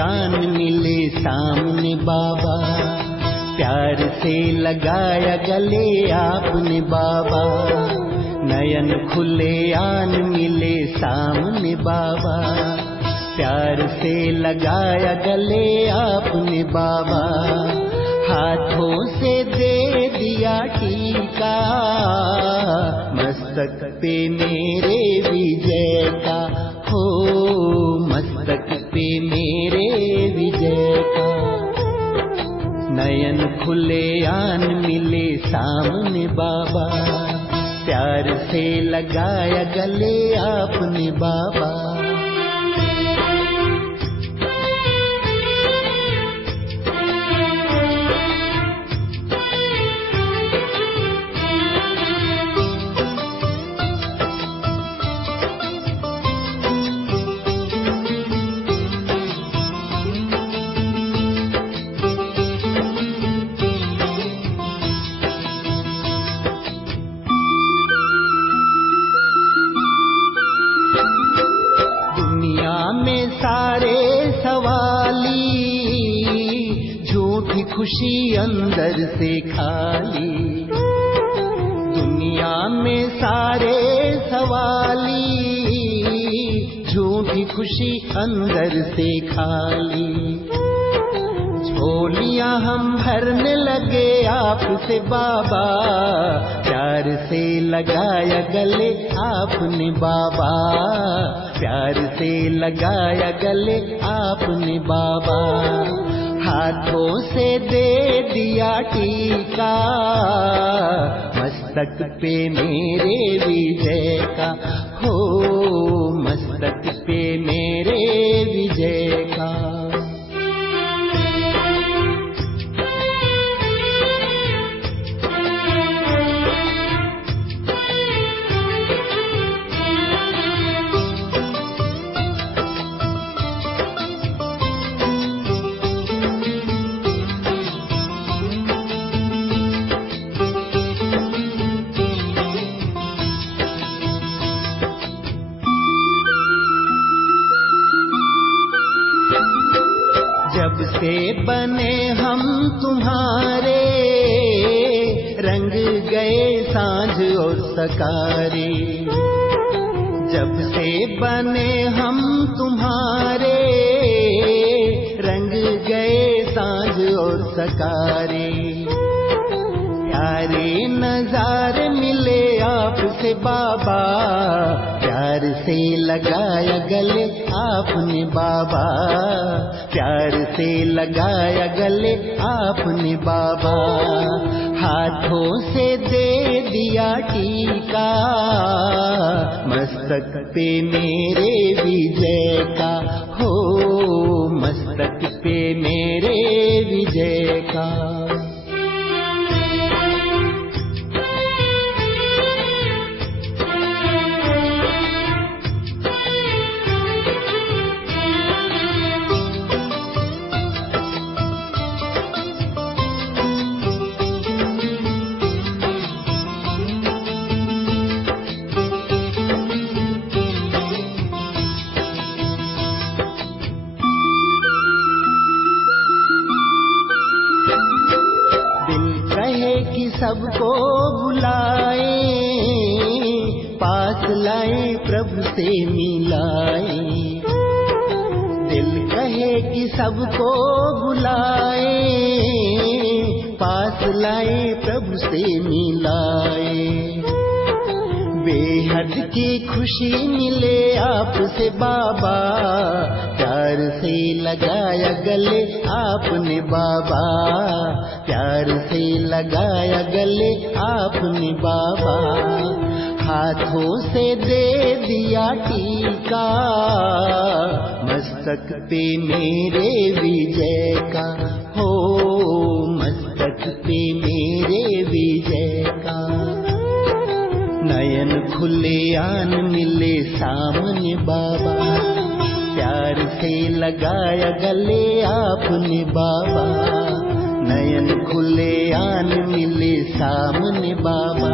आन मिले सामने बाबा, प्यार से लगाया गले आपने बाबा। नयन खुले आन मिले सामने बाबा, प्यार से लगाया गले आपने बाबा। हाथों से दे दिया टीका, मस्तक पे मेरे विजय का, हो मस्तक पे मेरे विजय का। नयन खुले आन मिले सामने बाबा, प्यार से लगाया गले आपने बाबा। सारे सवाली, झूठी खुशी अंदर से खाली। दुनिया में सारे सवाली, झूठी खुशी अंदर से खाली। झोलियां हम भरने लगे आपसे बाबा, प्यार से लगाया गले आपने बाबा। प्यार से लगाया गले आपने बाबा। हाथों से दे दिया टीका, मस्तक पे मेरे विजय का, हो मस्तक पे मेरे विजय का। जब से बने हम तुम्हारे, रंग गए सांझ और सकारे। जब से बने हम तुम्हारे, रंग गए सांझ और सकारे। प्यारे नजारे मिले आपसे बाबा, प्यार से लगाया गले आपने बाबा। प्यार से लगाया गले आपने बाबा। हाथों से दे दिया टीका, मस्तक पे मेरे विजय का, हो मस्तक पे मेरे विजय का। कि सबको बुलाए, पास लाए प्रभु से मिलाए। दिल कहे कि सबको बुलाए, पास लाए प्रभु से मिलाए। बेहद की खुशी मिले आपसे बाबा, प्यार से लगाया गले आपने बाबा। प्यार से लगाया गले आपने बाबा। हाथों से दे दिया टीका मस्तक पे मेरे विजय का, हो मस्तक पे मेरे विजय का। नयन खुले आन मिले सामने बाबा, प्यार से लगाया गले आपने बाबा। नयन खुले आन मिले सामने बाबा,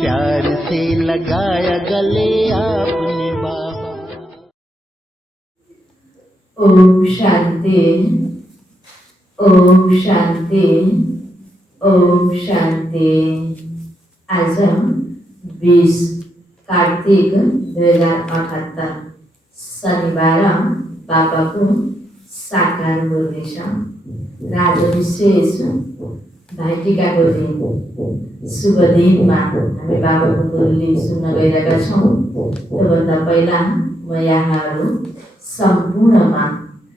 प्यार से लगाया गले आपने बाबा। ओम शांति, ओम शांति, ओम शांति। आज 20 कार्तिक 2078 शनिबार बाबाको साकार हुँदैछ र आज विशेष भाइटिकाको दिन। शुभ दिनमा हामी बाबाको मुरली सुन्न गइरहेका छौँ। त्योभन्दा पहिला म यहाँहरू सम्पूर्णमा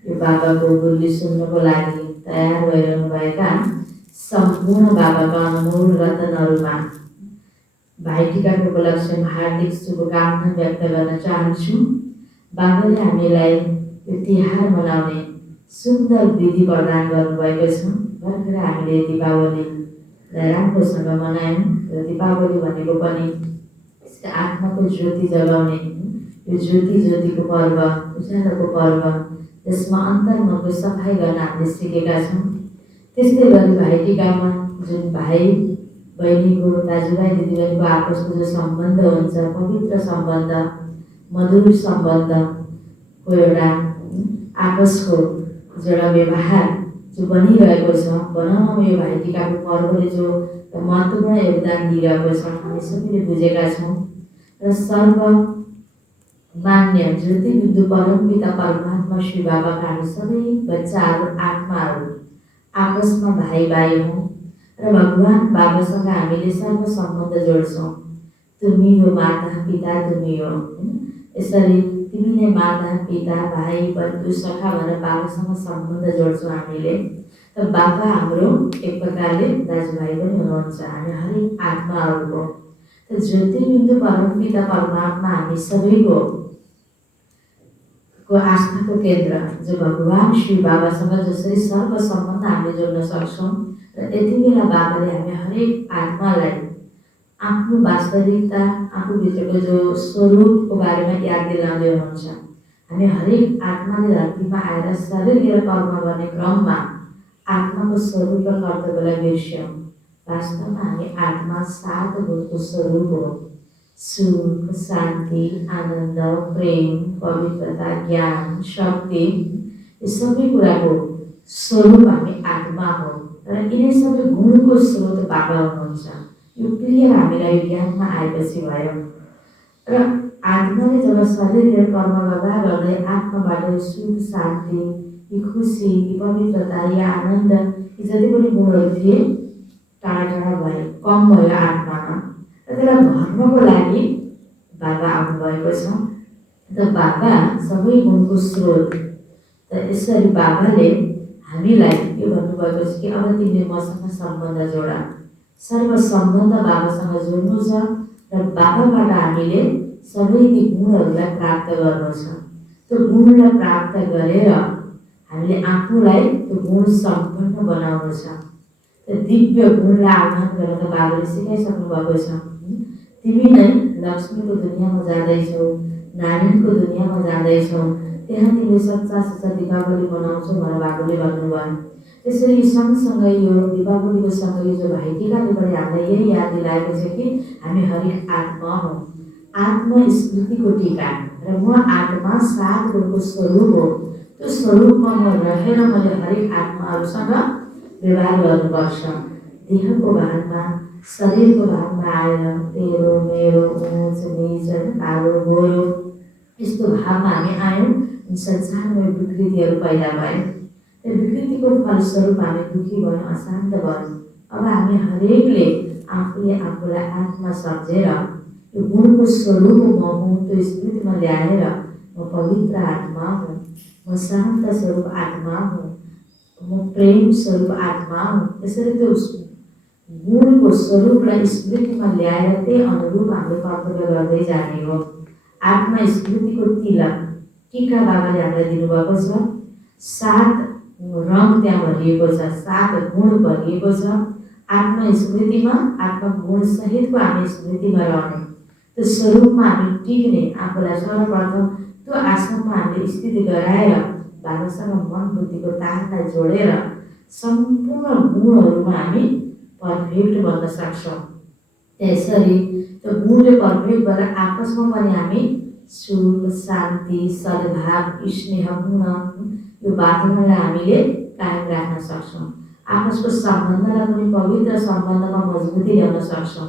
यो बाबाको मुरली सुन्नको लागि तयार भइरहनुभएका सम्पूर्ण बाबाका अनमोल रतनहरूमा भाइटिकाको उपलक्ष्यमा हार्दिक शुभकामना व्यक्त गर्न चाहन्छु। बाबाले हामीलाई यो तिहार मनाउने सुन्दर विधि प्रदान गर्नुभएको छ। भर्खर हामीले दीपावलीलाई राम्रोसँग मनायौँ र दीपावली भनेको पनि आत्माको ज्योति जगाउने, यो ज्योतिको पर्व, उज्यालोको पर्व, त्यसमा अन्तर्मनको सफाइ गर्न हामीले सिकेका छौँ। त्यस्तै गरी भाइटिकामा जुन भाइ बहिनीको, दाजुभाइ दिदीबहिनीको आपसको जो सम्बन्ध हुन्छ, पवित्र सम्बन्ध, मधुर सम्बन्धको एउटा आपसको जो एउटा व्यवहार जो बनिरहेको छ, बनाउनमा यो भाइटिकाको पर्वले जो महत्त्वपूर्ण योगदान दिइरहेको छ हामी सबैले बुझेका छौँ। र सर्व मान्य ज्योति बिन्दु परमपिता परमात्मा श्री बाबाका हामी सबै बच्चाहरू, आत्माहरू आपसमा भाइ भाइ हौँ र भगवान बाबासँग हामीले सर्व सम्बन्ध जोड्छौँ। तुमी हो माता पिता, तुमी हो, यसरी तिमी नै माता पिता भाइ बन्धु सखा भनेर बाबासँग सम्बन्ध जोड्छौँ हामीले। त बाबा हाम्रो एक प्रकारले दाजुभाइ पनि हुनुहुन्छ हामी हरेक आत्माहरूको। त ज्योतिर्बिन्दु परमपिता परमात्मा हामी सबैको आस्थाको केन्द्र जो भगवान श्री बाबासँग जसरी सर्व सम्बन्ध हामीले जोड्न सक्छौँ र यति बेला बाबाले हामी हरेक आत्मालाई आफ्नो वास्तविकता, आफूभित्रको जो स्वरूपको बारेमा याद दिलाउँदै हुनुहुन्छ। हामी हरेक आत्माले धरतीमा आएर शरीर लिएर कर्म गर्ने क्रममा आत्माको स्वरूप र कर्तव्यलाई बिर्स्यौँ। वास्तवमा हामी आत्मा 7 गुणको स्वरूप हो। सुख, शान्ति, आनन्द, प्रेम, पवित्रता, ज्ञान, शक्ति, यो सबै कुराको स्वरूप हामी आत्मा हो र यिनै सबै गुणको स्रोत बाबा हुनुहुन्छ। यो क्लियर हामीलाई यो ज्ञानमा आएपछि भयो। र आत्माले जब शरीर लिएर कर्म गर्दै आत्माबाट सुख, शान्ति, यी खुसी, यी पवित्रता, यी आनन्द, यी जति पनि गुणहरू थिए टाढा टाढा भए, कम भयो आत्मामा। र त्यसलाई भर्नको लागि बाबा आउनुभएको छ। त बाबा सबै गुणको स्रोत। त यसरी बाबाले हामीलाई यो भन्नुभएको छ कि अब तिमीले मसँग सम्बन्ध जोड, सर्व सम्बन्ध बाबासँग जोड्नु छ र बाबाबाट हामीले सबै ती गुणहरूलाई प्राप्त गर्नु छ। त्यो गुणलाई प्राप्त गरेर हामीले आफूलाई त्यो गुण सम्पन्न बनाउनु छ। त्यो दिव्य गुणलाई आह्वान गरेर त बाबाले सिकाइसक्नु भएको छ। तिमी नै लक्ष्मीको दुनियाँमा जाँदैछौ, नारायणको दुनियाँमा जाँदैछौ, त्यहाँ तिमीले सच्चा सच्चा दीपावली मनाउँछौ भनेर बाबाले भन्नुभयो। त्यसरी सँगसँगै यो दीपावलीको सँगै जो भाइटिकाले पनि हामीलाई यही याद दिलाएको छ कि हामी हरेक आत्मा हौँ। आत्मा स्मृतिको टीका र म आत्मा 7 गुणको स्वरूप हो। त्यो स्वरूपमा म रहेर मैले हरेक आत्माहरूसँग व्यवहार गर्नुपर्छ। देहको भानमा, शरीरको भावमा आएर तेरो मेरो ऊँच नीच कालो गोरो यस्तो भावमा हामी आयौँ। संसारमा विकृतिहरू पैदा भए। त्यो विकृतिको फलस्वरूप हामी दुःखी भयौँ, अशान्त भयौँ। अब हामी हरेकले आफूले आफूलाई आत्मा सम्झेर यो गुणको स्वरूप म हुँ त्यो स्मृतिमा ल्याएर म पवित्र आत्मा हुँ, म शान्त स्वरूप आत्मा हुँ, म प्रेम स्वरूप आत्मा हुँ। यसरी त्यो गुणको स्वरूपलाई स्मृतिमा ल्याएर त्यही अनुरूप हामीले कर्तव्य गर्दै जाने हो। आत्मा स्मृतिको तिलक टीका बाबाले हामीलाई दिनुभएको छ। 7 रङ त्यहाँ भरिएको छ, 7 गुण भरिएको छ। आत्मा स्मृतिमा आत्मा गुण सहितको हामी स्मृतिमा रहने, त्यो स्वरूपमा हामी टिक्ने, आफूलाई सर्वप्रथम त्यो आश्रममा हामीले स्थिति गराएर बाबासँग मन बुद्धिको तारलाई जोडेर सम्पूर्ण गुणहरूमा हामी पर्फेक्ट बन्न सक्छौँ। यसरी त्यो गुणले पर्फेक्ट भएर आपसमा पनि हामी सुख, शान्ति, सद्भाव, स्नेहपूर्ण यो वातावरणलाई हामीले कायम राख्न सक्छौँ। आपसको सम्बन्धलाई पनि पवित्र सम्बन्धमा मजबुती ल्याउन सक्छौँ।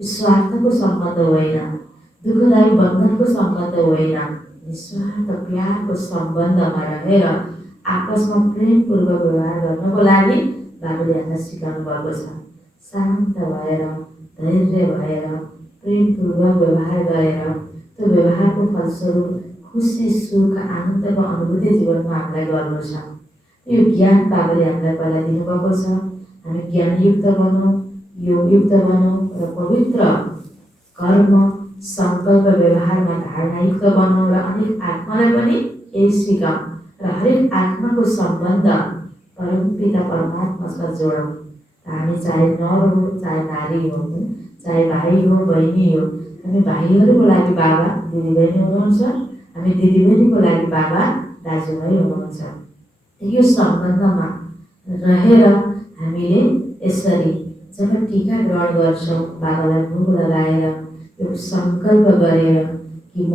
स्वार्थको सम्बन्ध होइन, दुःखदायी बन्धनको सम्बन्ध होइन, निस्वार्थ प्यारको सम्बन्धमा रहेर आपसमा प्रेमपूर्वक व्यवहार गर्नको लागि बाबाले हामीलाई सिकाउनु भएको छ। शान्त भएर, धैर्य भएर, प्रेमपूर्वक व्यवहार गरेर त्यो व्यवहारको फलस्वरूप खुसी, सुख, आनन्दको अनुभूति जीवनमा हामीलाई गर्नु छ। यो ज्ञान बाबाले हामीलाई पहिला दिनुभएको छ। हामी ज्ञानयुक्त बनौँ, योगयुक्त बनौँ र पवित्र कर्म, सङ्कल्प, व्यवहारमा धारणायुक्त बनौँ र अनेक आत्मालाई पनि यही सिकाउँ र हरेक आत्माको सम्बन्ध परमपिता परमात्मासँग जोडौँ। हामी चाहे नर हो, चाहे नारी हो, चाहे भाइ हो, बहिनी हो, हामी भाइहरूको लागि बाबा दिदीबहिनी हुनुहुन्छ, हामी दिदीबहिनीको लागि बाबा दाजुभाइ हुनुहुन्छ। यो सम्बन्धमा रहेर हामीले यसरी जब टीका ग्रहण गर्छौँ, बाबालाई भोग लगाएर यो सङ्कल्प गरेर कि म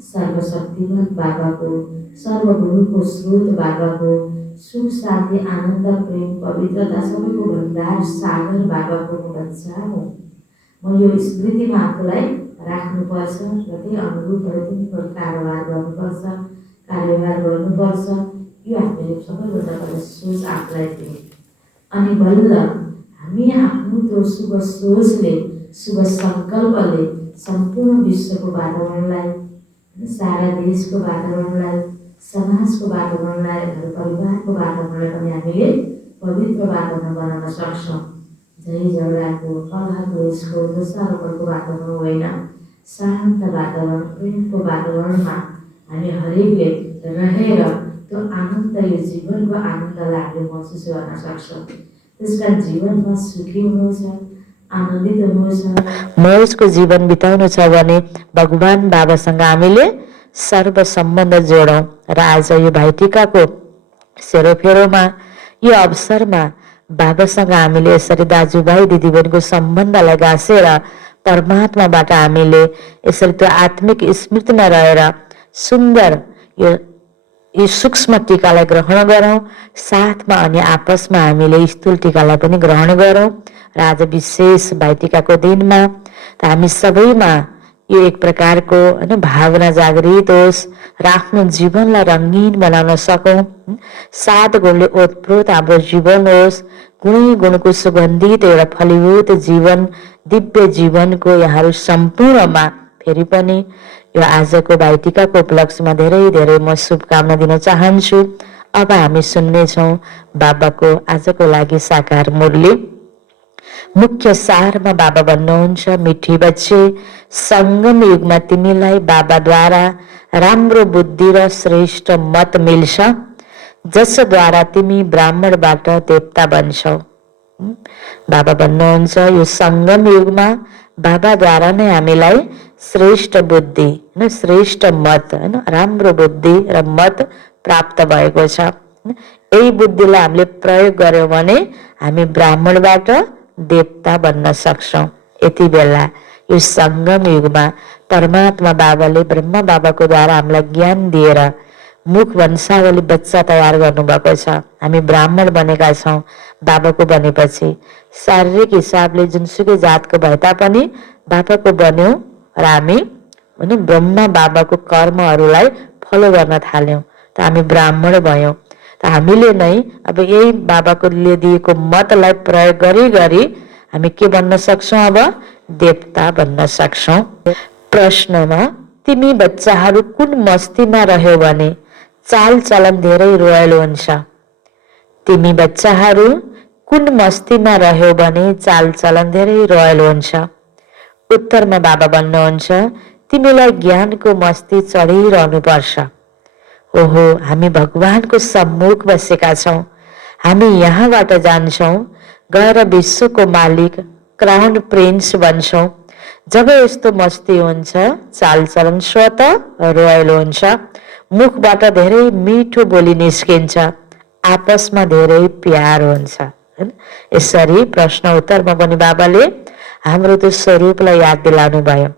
सर्वशक्तिमान बाबाको, सर्वगुणको स्रोत बाबाको, सुख, शान्ति, आनन्द, प्रेम, पवित्रता सबैको भण्डार सागर बाबाको म बच्चा हुँ। म यो स्मृतिमा आफूलाई राख्नुपर्छ र त्यही अनुरूप तिनीहरू कारोबार गर्नुपर्छ, कार्यभार गर्नुपर्छ। यो हामीले सबैभन्दा पहिला सोच आफूलाई दिए अनि बल्ल हामी आफ्नो त्यो शुभ सोचले, शुभ सङ्कल्पले सम्पूर्ण विश्वको वातावरणलाई, सारा देशको वातावरणलाई, समाजको वातावरणलाई, घर परिवारको वातावरणलाई पनि हामीले पवित्र वातावरण बनाउन सक्छौँ। झै झगडाको, कलह द्वेषको, दोषारोपणको वातावरण होइन, शान्त वातावरण, प्रेमको वातावरणमा हामी हरेकले रहेर त्यो आनन्द, यो जीवनको आनन्दलाई हामीले महसुस गर्न सक्छौँ। त्यसकारण जीवनमा सुखी हुनु छ, आनन्दित हुनु छ, मौजको जीवन बिताउनु छ भने भगवान बाबासँग हामीले सर्व सम्बन्ध जोडौँ। र आज यो भाइटिकाको सेरोफेरोमा, यो अवसरमा बाबासँग हामीले यसरी दाजुभाइ दिदीबहिनीको सम्बन्धलाई गाँसेर परमात्माबाट हामीले यसरी त्यो आत्मिक स्मृतिमा रहेर सुन्दर यो सूक्ष्म टीकालाई ग्रहण गरौँ। साथमा अनि आपसमा हामीले स्थूल टीकालाई पनि ग्रहण गरौँ। र आज विशेष भाइटिकाको दिनमा हामी सबैमा यो एक प्रकारको होइन भावना जागृत होस् र आफ्नो जीवनलाई रङ्गीन बनाउन सकौँ। 7 गुणले ओतप्रोत हाम्रो जीवन होस्, गुणै गुणको सुगन्धित एउटा फलीभूत जीवन, दिव्य जीवनको यहाँहरू सम्पूर्णमा फेरि पनि यो आजको भाइटिकाको उपलक्ष्यमा धेरै धेरै म शुभकामना दिन चाहन्छु। अब हामी सुन्नेछौँ बाबाको आजको लागि साकार मुरली। मुख्य सारमा बाबा भन्नुहुन्छ, मिठी बच्चे, सङ्गम युगमा तिमीलाई बाबाद्वारा राम्रो बुद्धि र श्रेष्ठ मत मिल्छ, जसद्वारा तिमी ब्राह्मणबाट देवता बन्छौ। बाबा भन्नुहुन्छ यो सङ्गम युगमा बाबाद्वारा नै हामीलाई श्रेष्ठ बुद्धि होइन, श्रेष्ठ मत होइन, राम्रो बुद्धि र मत प्राप्त भएको छ। यही बुद्धिलाई हामीले प्रयोग गर्यौँ भने हामी ब्राह्मणबाट देवता बन्न सक्छौँ। यति बेला यो सङ्गम युगमा परमात्मा बाबाले ब्रह्मा बाबाको द्वारा हामीलाई ज्ञान दिएर मुख वंशावली बच्चा तयार गर्नुभएको छ। हामी ब्राह्मण बनेका छौँ। बाबाको बनेपछि शारीरिक हिसाबले जुनसुकै जातको भए तापनि बाबाको बन्यौँ र हामी होइन ब्रह्मा बाबाको कर्महरूलाई फलो गर्न थाल्यौँ त हामी ब्राह्मण भयौँ। त हामीले नै अब यही बाबाको दिएको मतलाई प्रयोग गरी गरी हामी के बन्न सक्छौँ? अब देवता बन्न सक्छौँ। प्रश्नमा, तिमी बच्चाहरू कुन मस्तीमा रह्यौ भने चाल चलन धेरै रोयल हुन्छ? तिमी बच्चाहरू कुन मस्तीमा रह्यो भने चालचलन धेरै रोयल हुन्छ। उत्तरमा बाबा भन्नुहुन्छ, तिमीलाई ज्ञानको मस्ती चढिरहनुपर्छ। ओहो, हामी भगवानको सम्मुख बसेका छौँ। हामी यहाँबाट जान्छौँ, गएर विश्वको मालिक क्राउन प्रिन्स बन्छौँ। जब यस्तो मस्ती हुन्छ, चालचलन स्वत रोयल हुन्छ, मुखबाट धेरै मिठो बोली निस्किन्छ, आपसमा धेरै प्यार हुन्छ। यसरी प्रश्न उत्तरमा पनि बाबाले हाम्रो त्यो स्वरूपलाई याद दिलाउनु भयो।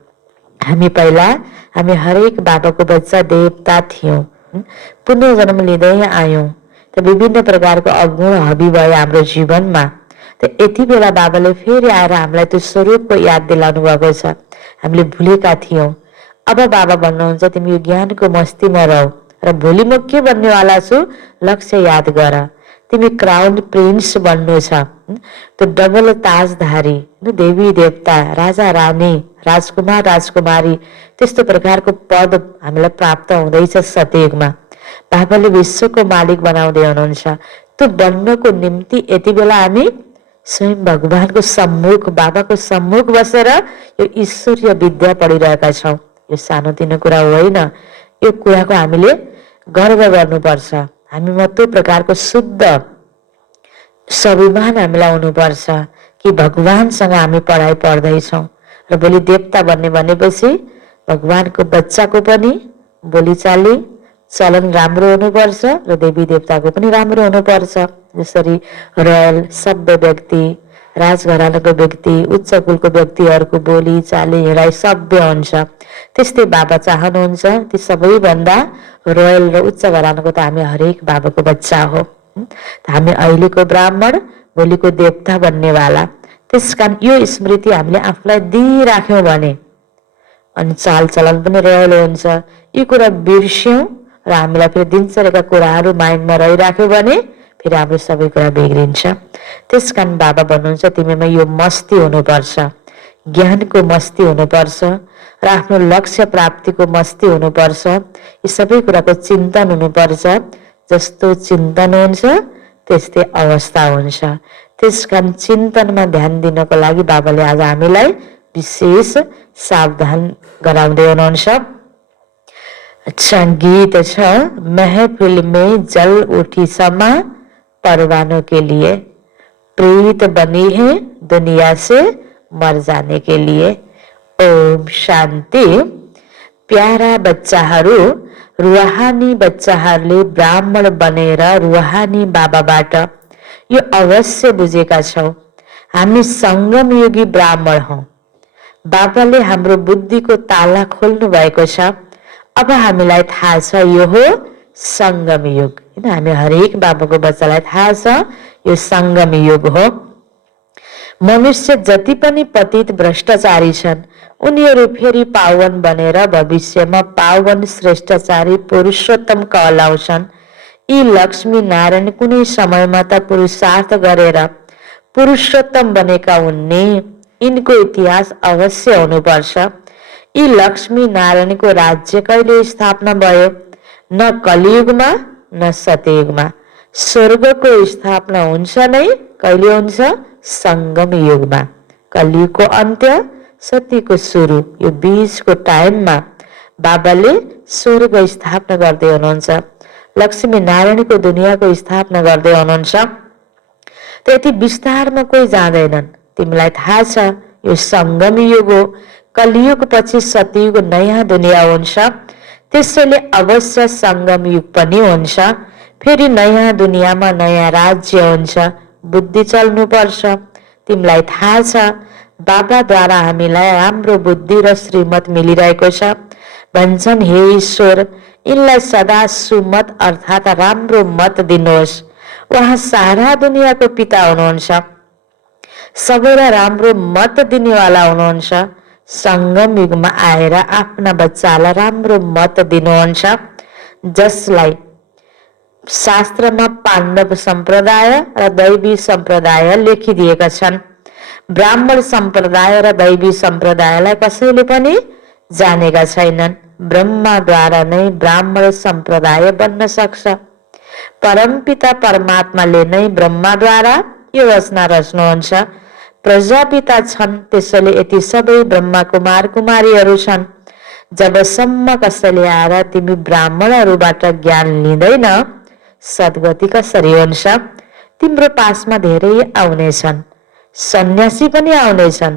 हामी हरेक बाबाको बच्चा देवता थियौँ, पुनर्जन्म लिँदै आयौँ। त विभिन्न प्रकारको अवगुण हाबी भयो हाम्रो जीवनमा। त यति बेला बाबाले फेरि आएर हामीलाई त्यो स्वरूपको याद दिलाउनु भएको छ। हामीले भुलेका थियौँ। अब बाबा भन्नुहुन्छ, तिमी यो ज्ञानको मस्तीमा रह र भोलि म के भन्नेवाला छु लक्ष्य याद गर। तिमी क्राउन प्रिन्स बन्नु छ, त्यो डबल ताजधारी, देवी देवता, राजा रानी, राजकुमार राजकुमारी, त्यस्तो प्रकारको पद हामीलाई प्राप्त हुँदैछ सतयुगमा। बाबाले विश्वको मालिक बनाउँदै हुनुहुन्छ। त्यो बन्नको निम्ति यति बेला हामी स्वयं भगवानको सम्मुख, बाबाको सम्मुख बसेर यो ईश्वरीय विद्या पढिरहेका छौँ। यो सानोतिनो कुरा होइन। यो कुराको हामीले गर्व गर्नुपर्छ। हामीमा त्यो प्रकारको शुद्ध स्वाभिमान हामीलाई हुनुपर्छ कि भगवानसँग हामी पढाइ पढ्दैछौँ र भोलि देवता बन्ने भनेपछि भगवानको बच्चाको पनि बोलीचाली चलन राम्रो हुनुपर्छ र देवी देवताको पनि राम्रो हुनुपर्छ। जसरी रोयल सभ्य व्यक्ति, राजघरानाको व्यक्ति, उच्च कुलको व्यक्तिहरूको बोली चाली हिँडाइ सभ्य हुन्छ, त्यस्तै बाबा चाहनुहुन्छ ती सबैभन्दा रोयल र उच्च घरानाको त हामी हरेक बाबाको बच्चा हो। हामी अहिलेको ब्राह्मण, भोलिको देवता बन्नेवाला। त्यसकारण यो स्मृति हामीले आफूलाई दिइराख्यौँ भने अनि चालचलन पनि रोयल हुन्छ। यी कुरा बिर्स्यौँ र हामीलाई फेरि दिनचर्याका कुराहरू माइन्डमा रहिराख्यो भने फेरि हाम्रो सबै कुरा बिग्रिन्छ। त्यसकारण बाबा भन्नुहुन्छ, तिमीमा यो मस्ती हुनुपर्छ, ज्ञानको मस्ती हुनुपर्छ र आफ्नो लक्ष्य प्राप्तिको मस्ती हुनुपर्छ। यी सबै कुराको चिन्तन हुनुपर्छ। जस्तो चिन्तन हुन्छ त्यस्तै अवस्था हुन्छ। त्यसकारण चिन्तनमा ध्यान दिनको लागि बाबाले आज हामीलाई विशेष सावधान गराउँदै हुनुहुन्छ। गीत छ, महफिल में जल उठी समा परवानों के लिए, प्रीत बनी है दुनिया से मर जाने के लिए। ओम शान्ति। प्यारा बच्चाहरू, रुहानी बच्चाहरूले ब्राह्मण बनेर रुहानी बाबाबाट यो अवश्य बुझेका छौँ, हामी सङ्गमयुगी ब्राह्मण हौँ। बाबाले हाम्रो बुद्धिको ताला खोल्नु भएको छ। अब हामीलाई थाहा छ यो हो सङ्गम युग। हामी हरेक बाबाको बच्चालाई थाहा छ यो सङ्गम युग हो। मनुष्य जति पनि पतित भ्रष्टाचारी छन् उनीहरू फेरि पावन बनेर भविष्यमा पावन श्रेष्ठचारी पुरुषोत्तम कहलाउँछन्। यी लक्ष्मी नारायण कुनै समयमा त पुरुषार्थ गरेर पुरुषोत्तम बनेका हुने, यिनको इतिहास अवश्य हुनुपर्छ। यी लक्ष्मी नारायणको राज्य कहिले स्थापना भयो? न कलियुगमा न सतयुगमा। स्वर्गको स्थापना हुन्छ नै कहिले हुन्छ? सङ्गम युगमा। कलियुगको अन्त्य, सत्यको सुरु, यो बीचको टाइममा बाबाले स्वर्ग स्थापना गर्दै हुनुहुन्छ, लक्ष्मी नारायणको दुनियाँको स्थापना गर्दै हुनुहुन्छ। त्यति विस्तारमा कोही जाँदैनन्। तिमीलाई थाहा छ यो सङ्गम युग हो। कलियुग पछि सतयुग नयाँ दुनियाँ हुन्छ। त्यसैले अवश्य सङ्गम युग पनि हुन्छ। फेरि नयाँ दुनियाँमा नयाँ राज्य हुन्छ। बुद्धि चल्नुपर्छ। तिमीलाई थाहा छ बाबाद्वारा हामीलाई राम्रो बुद्धि र श्रीमत मिलिरहेको छ। भन्छन्, हे ईश्वर, यिनलाई सदा सुमत अर्थात् राम्रो मत दिनुहोस्। उहाँ सारा दुनियाँको पिता हुनुहुन्छ, सबैलाई राम्रो मत दिनेवाला हुनुहुन्छ। सङ्गम युगमा आएर आफ्ना बच्चालाई राम्रो मत दिनुहुन्छ, जसलाई शास्त्रमा पाण्डव सम्प्रदाय र दैवी सम्प्रदाय लेखिदिएका छन्। ब्राह्मण सम्प्रदाय र दैवी सम्प्रदायलाई कसैले पनि जानेका छैनन्। ब्रह्माद्वारा नै ब्राह्मण सम्प्रदाय बन्न सक्छ। परमपिता परमात्माले नै ब्रह्माद्वारा यो रचना रच्नुहुन्छ। प्रजापिता छन्, त्यसैले यति सबै ब्रह्मा कुमार कुमारीहरू छन्। जबसम्म कसैले आएर तिमी ब्राह्मणहरूबाट ज्ञान लिँदैन, सद्गति कसरी हुन्छ? तिम्रो पासमा धेरै आउनेछन्, सन्यासी पनि आउनेछन्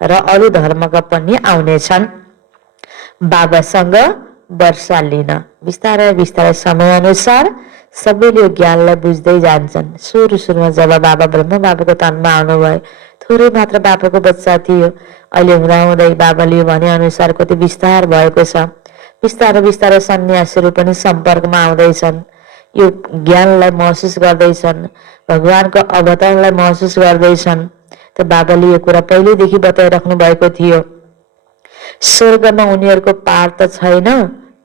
र अरू धर्मका पनि आउनेछन्। बाबासँग वर्षा लिन बिस्तारै बिस्तारै समय अनुसार सबैले यो ज्ञानलाई बुझ्दै जान्छन्। सुरुमा जब बाबा ब्रह्म बाबाको तनमा आउनुभयो, थोरै मात्र बाबाको बच्चा थियो। अहिले हुँदाहुँदै बाबाले यो भने अनुसार कति विस्तार भएको छ। बिस्तारै बिस्तारै सन्यासीहरू पनि सम्पर्कमा आउँदैछन्, यो ज्ञानलाई महसुस गर्दैछन्, भगवानको अवतारलाई महसुस गर्दैछन्। त बाबाले यो कुरा पहिल्यैदेखि बताइराख्नु भएको थियो। स्वर्गमा उनीहरूको पार त छैन,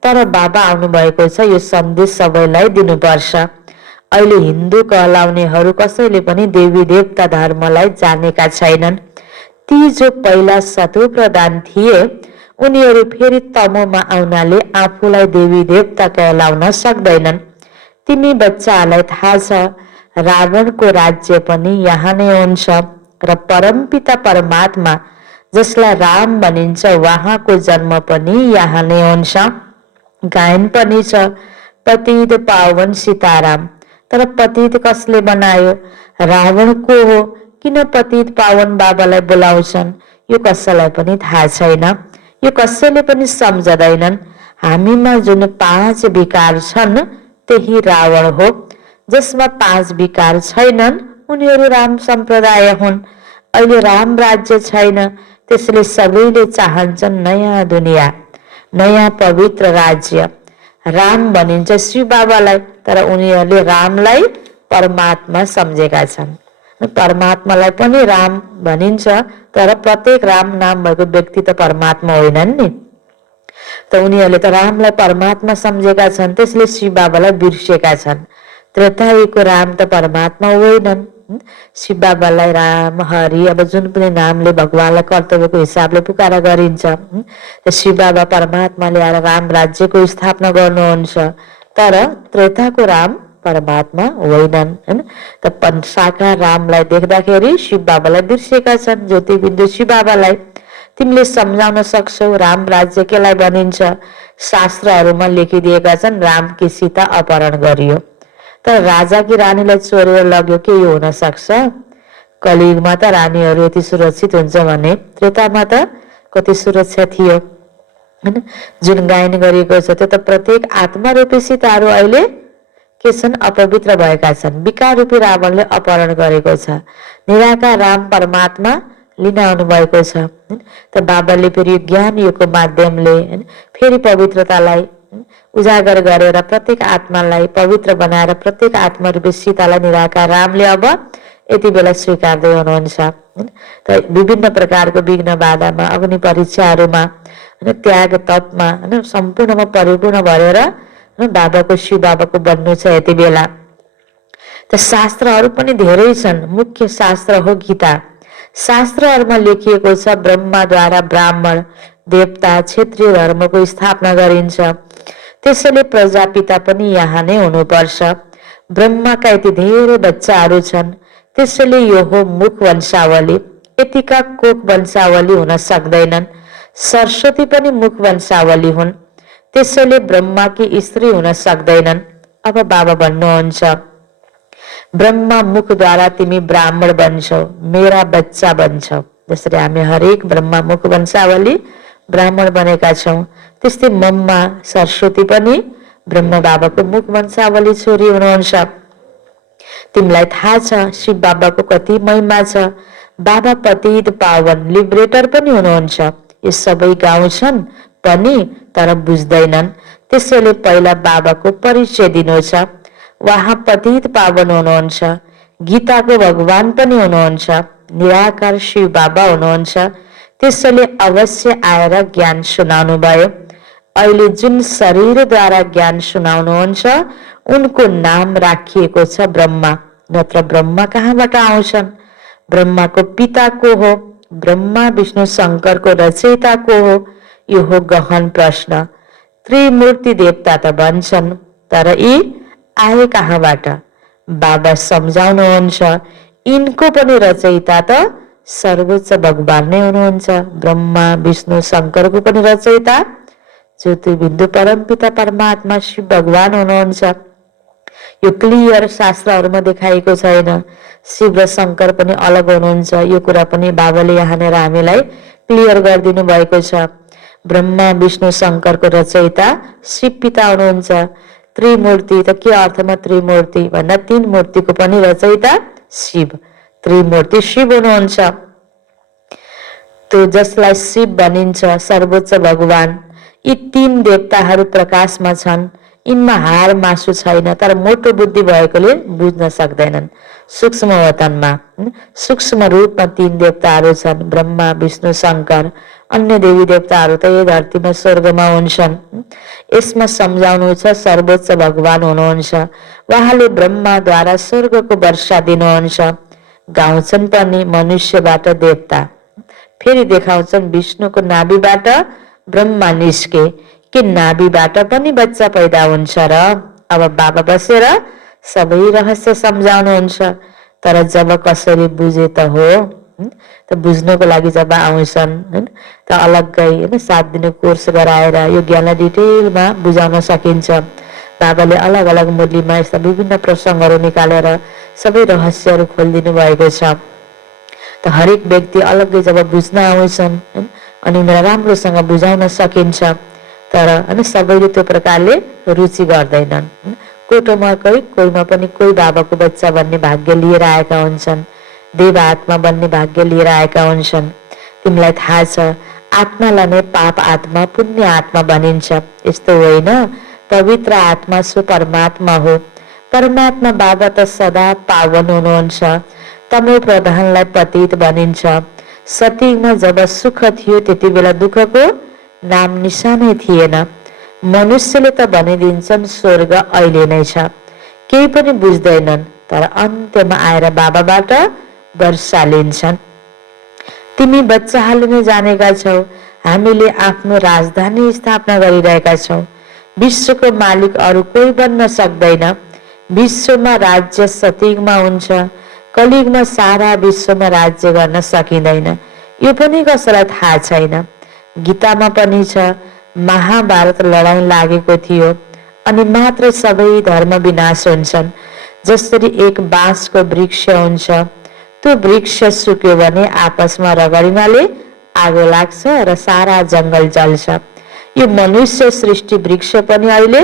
तर बाबा आउनु भएको छ, यो सन्देश सबैलाई दिनुपर्छ। अहिले हिन्दू कहलाउनेहरू कसैले पनि देवी देवता धर्मलाई जानेका छैनन्। ती जो पहिला सतो प्रधान थिए, उनीहरू फेरि तमोमा आउनाले आफूलाई देवी देवता कहलाउन सक्दैनन्। तिमी बच्चाहरूलाई थाहा छ, रावणको राज्य पनि यहाँ नै हुन्छ र परमपिता परमात्मा जसलाई राम भनिन्छ, उहाँको जन्म पनि यहाँ नै हुन्छ। गायन पनि छ, पतित पावन सीताराम। तर पतित कसले बनायो? रावण को हो? किन पतित पावन बाबालाई बोलाउँछन्? यो कसैलाई पनि थाहा छैन, यो कसैले पनि सम्झदैनन्। हामीमा जुन 5 विकार छन्, त्यही रावण हो। जसमा 5 विकार छैनन्, उनीहरू राम सम्प्रदाय हुन्। अहिले राम राज्य छैन, त्यसले सबैले चाहन्छन् नयाँ दुनिया, नयाँ पवित्र राज्य। राम भनिन्छ शिव बाबालाई, तर उनीहरूले रामलाई परमात्मा सम्झेका छन्। परमात्मालाई पनि राम भनिन्छ, तर प्रत्येक राम नाम भएको व्यक्ति त परमात्मा होइनन् नि। त उनीहरूले त रामलाई परमात्मा सम्झेका छन्, त्यसले शिव बाबालाई बिर्सेका छन्। त्रेतायुगको राम त परमात्मा होइनन्। शिव बाबालाई राम, हरि, अब जुन पनि नामले भगवानलाई कर्तव्यको हिसाबले पुकारा गरिन्छ। शिव बाबा परमात्माले आएर राम राज्यको स्थापना गर्नुहुन्छ, तर त्रेताको राम परमात्मा होइनन्, हैन। त साकार रामलाई देख्दाखेरि शिव बाबालाई बिर्सेका छन्, ज्योतिबिन्दु शिव बाबालाई। तिमीले सम्झाउन सक्छौ राम राज्य केलाई भनिन्छ? शास्त्रहरूमा लेखिदिएका छन्, रामकी सीता अपहरण गरियो, तर राजा कि रानीलाई चोरेर लग्यो, के यो हुन सक्छ? कलियुगमा त रानीहरू यति सुरक्षित हुन्छ भने त्रेतामा त कति सुरक्षा थियो, हैन। जुन गायन गरिएको छ त्यो त प्रत्येक आत्मा रूपी सीताहरू अहिले के छन्? अपवित्र भएका छन्। विकार रूपी रावणले अपहरण गरेको छ। निराकार राम परमात्मा लिन आउनु भएको छ। त बाबाले फेरि यो ज्ञान योगको माध्यमले फेरि पवित्रतालाई उजागर गरेर प्रत्येक आत्मालाई पवित्र बनाएर प्रत्येक आत्मा रूपी सीतालाई निराकार रामले अब यति बेला स्वीकार्दै हुनुहुन्छ। त विभिन्न प्रकारको विघ्न बाधामा, अग्नि परीक्षाहरूमा, त्याग तपमा, सम्पूर्णमा परिपूर्ण भएर बाबाको शिव बाबाको बन्नु छ यति बेला। त शास्त्रहरू पनि धेरै छन्। मुख्य शास्त्र हो गीता। शास्त्रहरूमा लेखिएको छ, ब्रह्माद्वारा ब्राह्मण, देवता, क्षेत्रीय धर्मको स्थापना गरिन्छ। त्यसैले प्रजापिता पनि यहाँ नै हुनुपर्छ। ब्रह्माका यति धेरै बच्चाहरू छन्, त्यसैले यो हो मुख वंशावली। यतिका कोक वंशावली हुन सक्दैनन्। सरस्वती पनि मुख वंशावली हुन्, त्यसैले ब्रह्माकी स्त्री हुन सक्दैनन्। अब बाबा भन्नुहुन्छ, ब्रह्मा मुखद्वारा तिमी ब्राह्मण बन्छौ, मेरा बच्चा बन्छौ। जसरी हामी हरेक ब्रह्मा मुख वंशावली ब्राह्मण बनेका छौं, त्यस्तै मम्मा सरस्वती पनि ब्रह्म बाबाको मुख वंशावली छोरी हुनुहुन्छ। तिमीलाई थाहा छ शिव बाबाको कति महिमा छ। बाबा पतित पावन लिबरेटर पनि हुनुहुन्छ। यो सबै गाउँछन् पनि तर बुझ्दैनन्। त्यसैले पहिला बाबाको परिचय दिनु छ। उहाँ पतित पावन हुनुहुन्छ, गीताको भगवान पनि हुनुहुन्छ, निराकार शिव बाबा हुनुहुन्छ। त्यसैले अवश्य आएर ज्ञान सुनाउनु भयो। अहिले जुन शरीरद्वारा ज्ञान सुनाउनुहुन्छ उनको नाम राखिएको छ ब्रह्मा। नत्र ब्रह्मा कहाँबाट आउँछन्? ब्रह्माको पिता को हो? ब्रह्मा विष्णु शङ्करको रचयिता को हो? यो हो गहन प्रश्न। त्रिमूर्ति देवता त भन्छन्, तर यी आए कहाँबाट? बाबा सम्झाउनुहुन्छ, यिनको पनि रचयिता त सर्वोच्च भगवान नै हुनुहुन्छ। ब्रह्मा विष्णु शङ्करको पनि रचयिता ज्योतिर्बिन्दु परमपिता परमात्मा शिव भगवान हुनुहुन्छ। यो क्लियर शास्त्रहरूमा देखाएको छैन। शिव र शङ्कर पनि अलग हुनुहुन्छ। यो कुरा पनि बाबाले यहाँनिर हामीलाई क्लियर गरिदिनु भएको छ। ब्रह्मा विष्णु शङ्करको रचयिता शिव पिता हुनुहुन्छ। त्रिमूर्ति त के अर्थमा त्रिमूर्ति भन्दा 3 मूर्तिको पनि रचयिता शिव, त्रिमूर्ति शिव हुनुहुन्छ। तो जसलाई शिव भनिन्छ सर्वोच्च भगवान, यी 3 देवताहरू प्रकाशमा छन्। यिनमा हार मासु छैन, तर मोटो बुद्धि भएकोले बुझ्न सक्दैनन्। सूक्ष्म वतनमा सूक्ष्म रूपमा 3 देवताहरू छन्, ब्रह्मा विष्णु शङ्कर। अन्य देवी देवताहरू त यो धरतीमा स्वर्गमा हुन्छन्। यसमा सम्झाउनु छ सर्वोच्च भगवान हुनुहुन्छ। उहाँले ब्रह्माद्वारा स्वर्गको वर्षा दिनुहुन्छ। गाउँछन् पनि मनुष्यबाट देवता। फेरि देखाउँछन् विष्णुको नाभिबाट ब्रह्मा निस्के, कि नाभिबाट पनि बच्चा पैदा हुन्छ र। अब बाबा बसेर सबै रहस्य सम्झाउनुहुन्छ। तर जब कसरी बुझे त हो, त बुझ्नको लागि जब आउँछन् त अलग्गै 7 दिनको कोर्स गराएर यो ज्ञानलाई डिटेलमा बुझाउन सकिन्छ। बाबाले अलग अलग मुरलीमा यस्ता विभिन्न प्रसङ्गहरू निकालेर सबै रहस्यहरू खोलिदिनु भएको छ। त हरेक व्यक्ति अलग्गै जब बुझ्न आउँछन् अनि उनीहरूलाई राम्रोसँग बुझाउन सकिन्छ। तर सबैले त्यो प्रकारले रुचि गर्दैनन्। कोटोमा कोहीमा पनि कोही बाबाको बच्चा बन्ने भाग्य लिएर आएका हुन्छन्, देव आत्मा बन्ने भाग्य लिएर आएका हुन्छन्। तिमीलाई थाहा छ आत्मालाई नै पाप आत्मा पुण्य आत्मा भनिन्छ। यस्तो होइन, पवित्र आत्मा सो परमात्मा हो। परमात्मा बाबा त सदा पावन हुनुहुन्छ। तमो प्रधानलाई पतित भनिन्छ। सतीमा जब सुख थियो त्यति बेला दुःखको नाम निशानै थिएन। मनुष्यले त भनिदिन्छन् स्वर्ग अहिले नै छ, केही पनि बुझ्दैनन्। तर अन्त्यमा आएर बाबाबाट वर्षा लिन्छन्। तिमी बच्चाहरूले नै जानेका छौ, हामीले आफ्नो राजधानी स्थापना गरिरहेका छौँ। विश्वको मालिक अरू कोही बन्न सक्दैन। विश्वमा राज्य सतयुगमा हुन्छ, कलियुगमा सारा विश्वमा राज्य गर्न सकिँदैन। यो पनि कसैलाई थाहा छैन। गीतामा पनि छ महाभारत लडाईँ लागेको थियो अनि मात्र सबै धर्म विनाश हुन्छन्। जसरी एक बाँसको वृक्ष हुन्छ, त्यो वृक्ष सुक्यो भने आपसमा रगडिनाले आगो लाग्छ र सारा जङ्गल जल्छ। यो मनुष्य सृष्टि वृक्ष पनि अहिले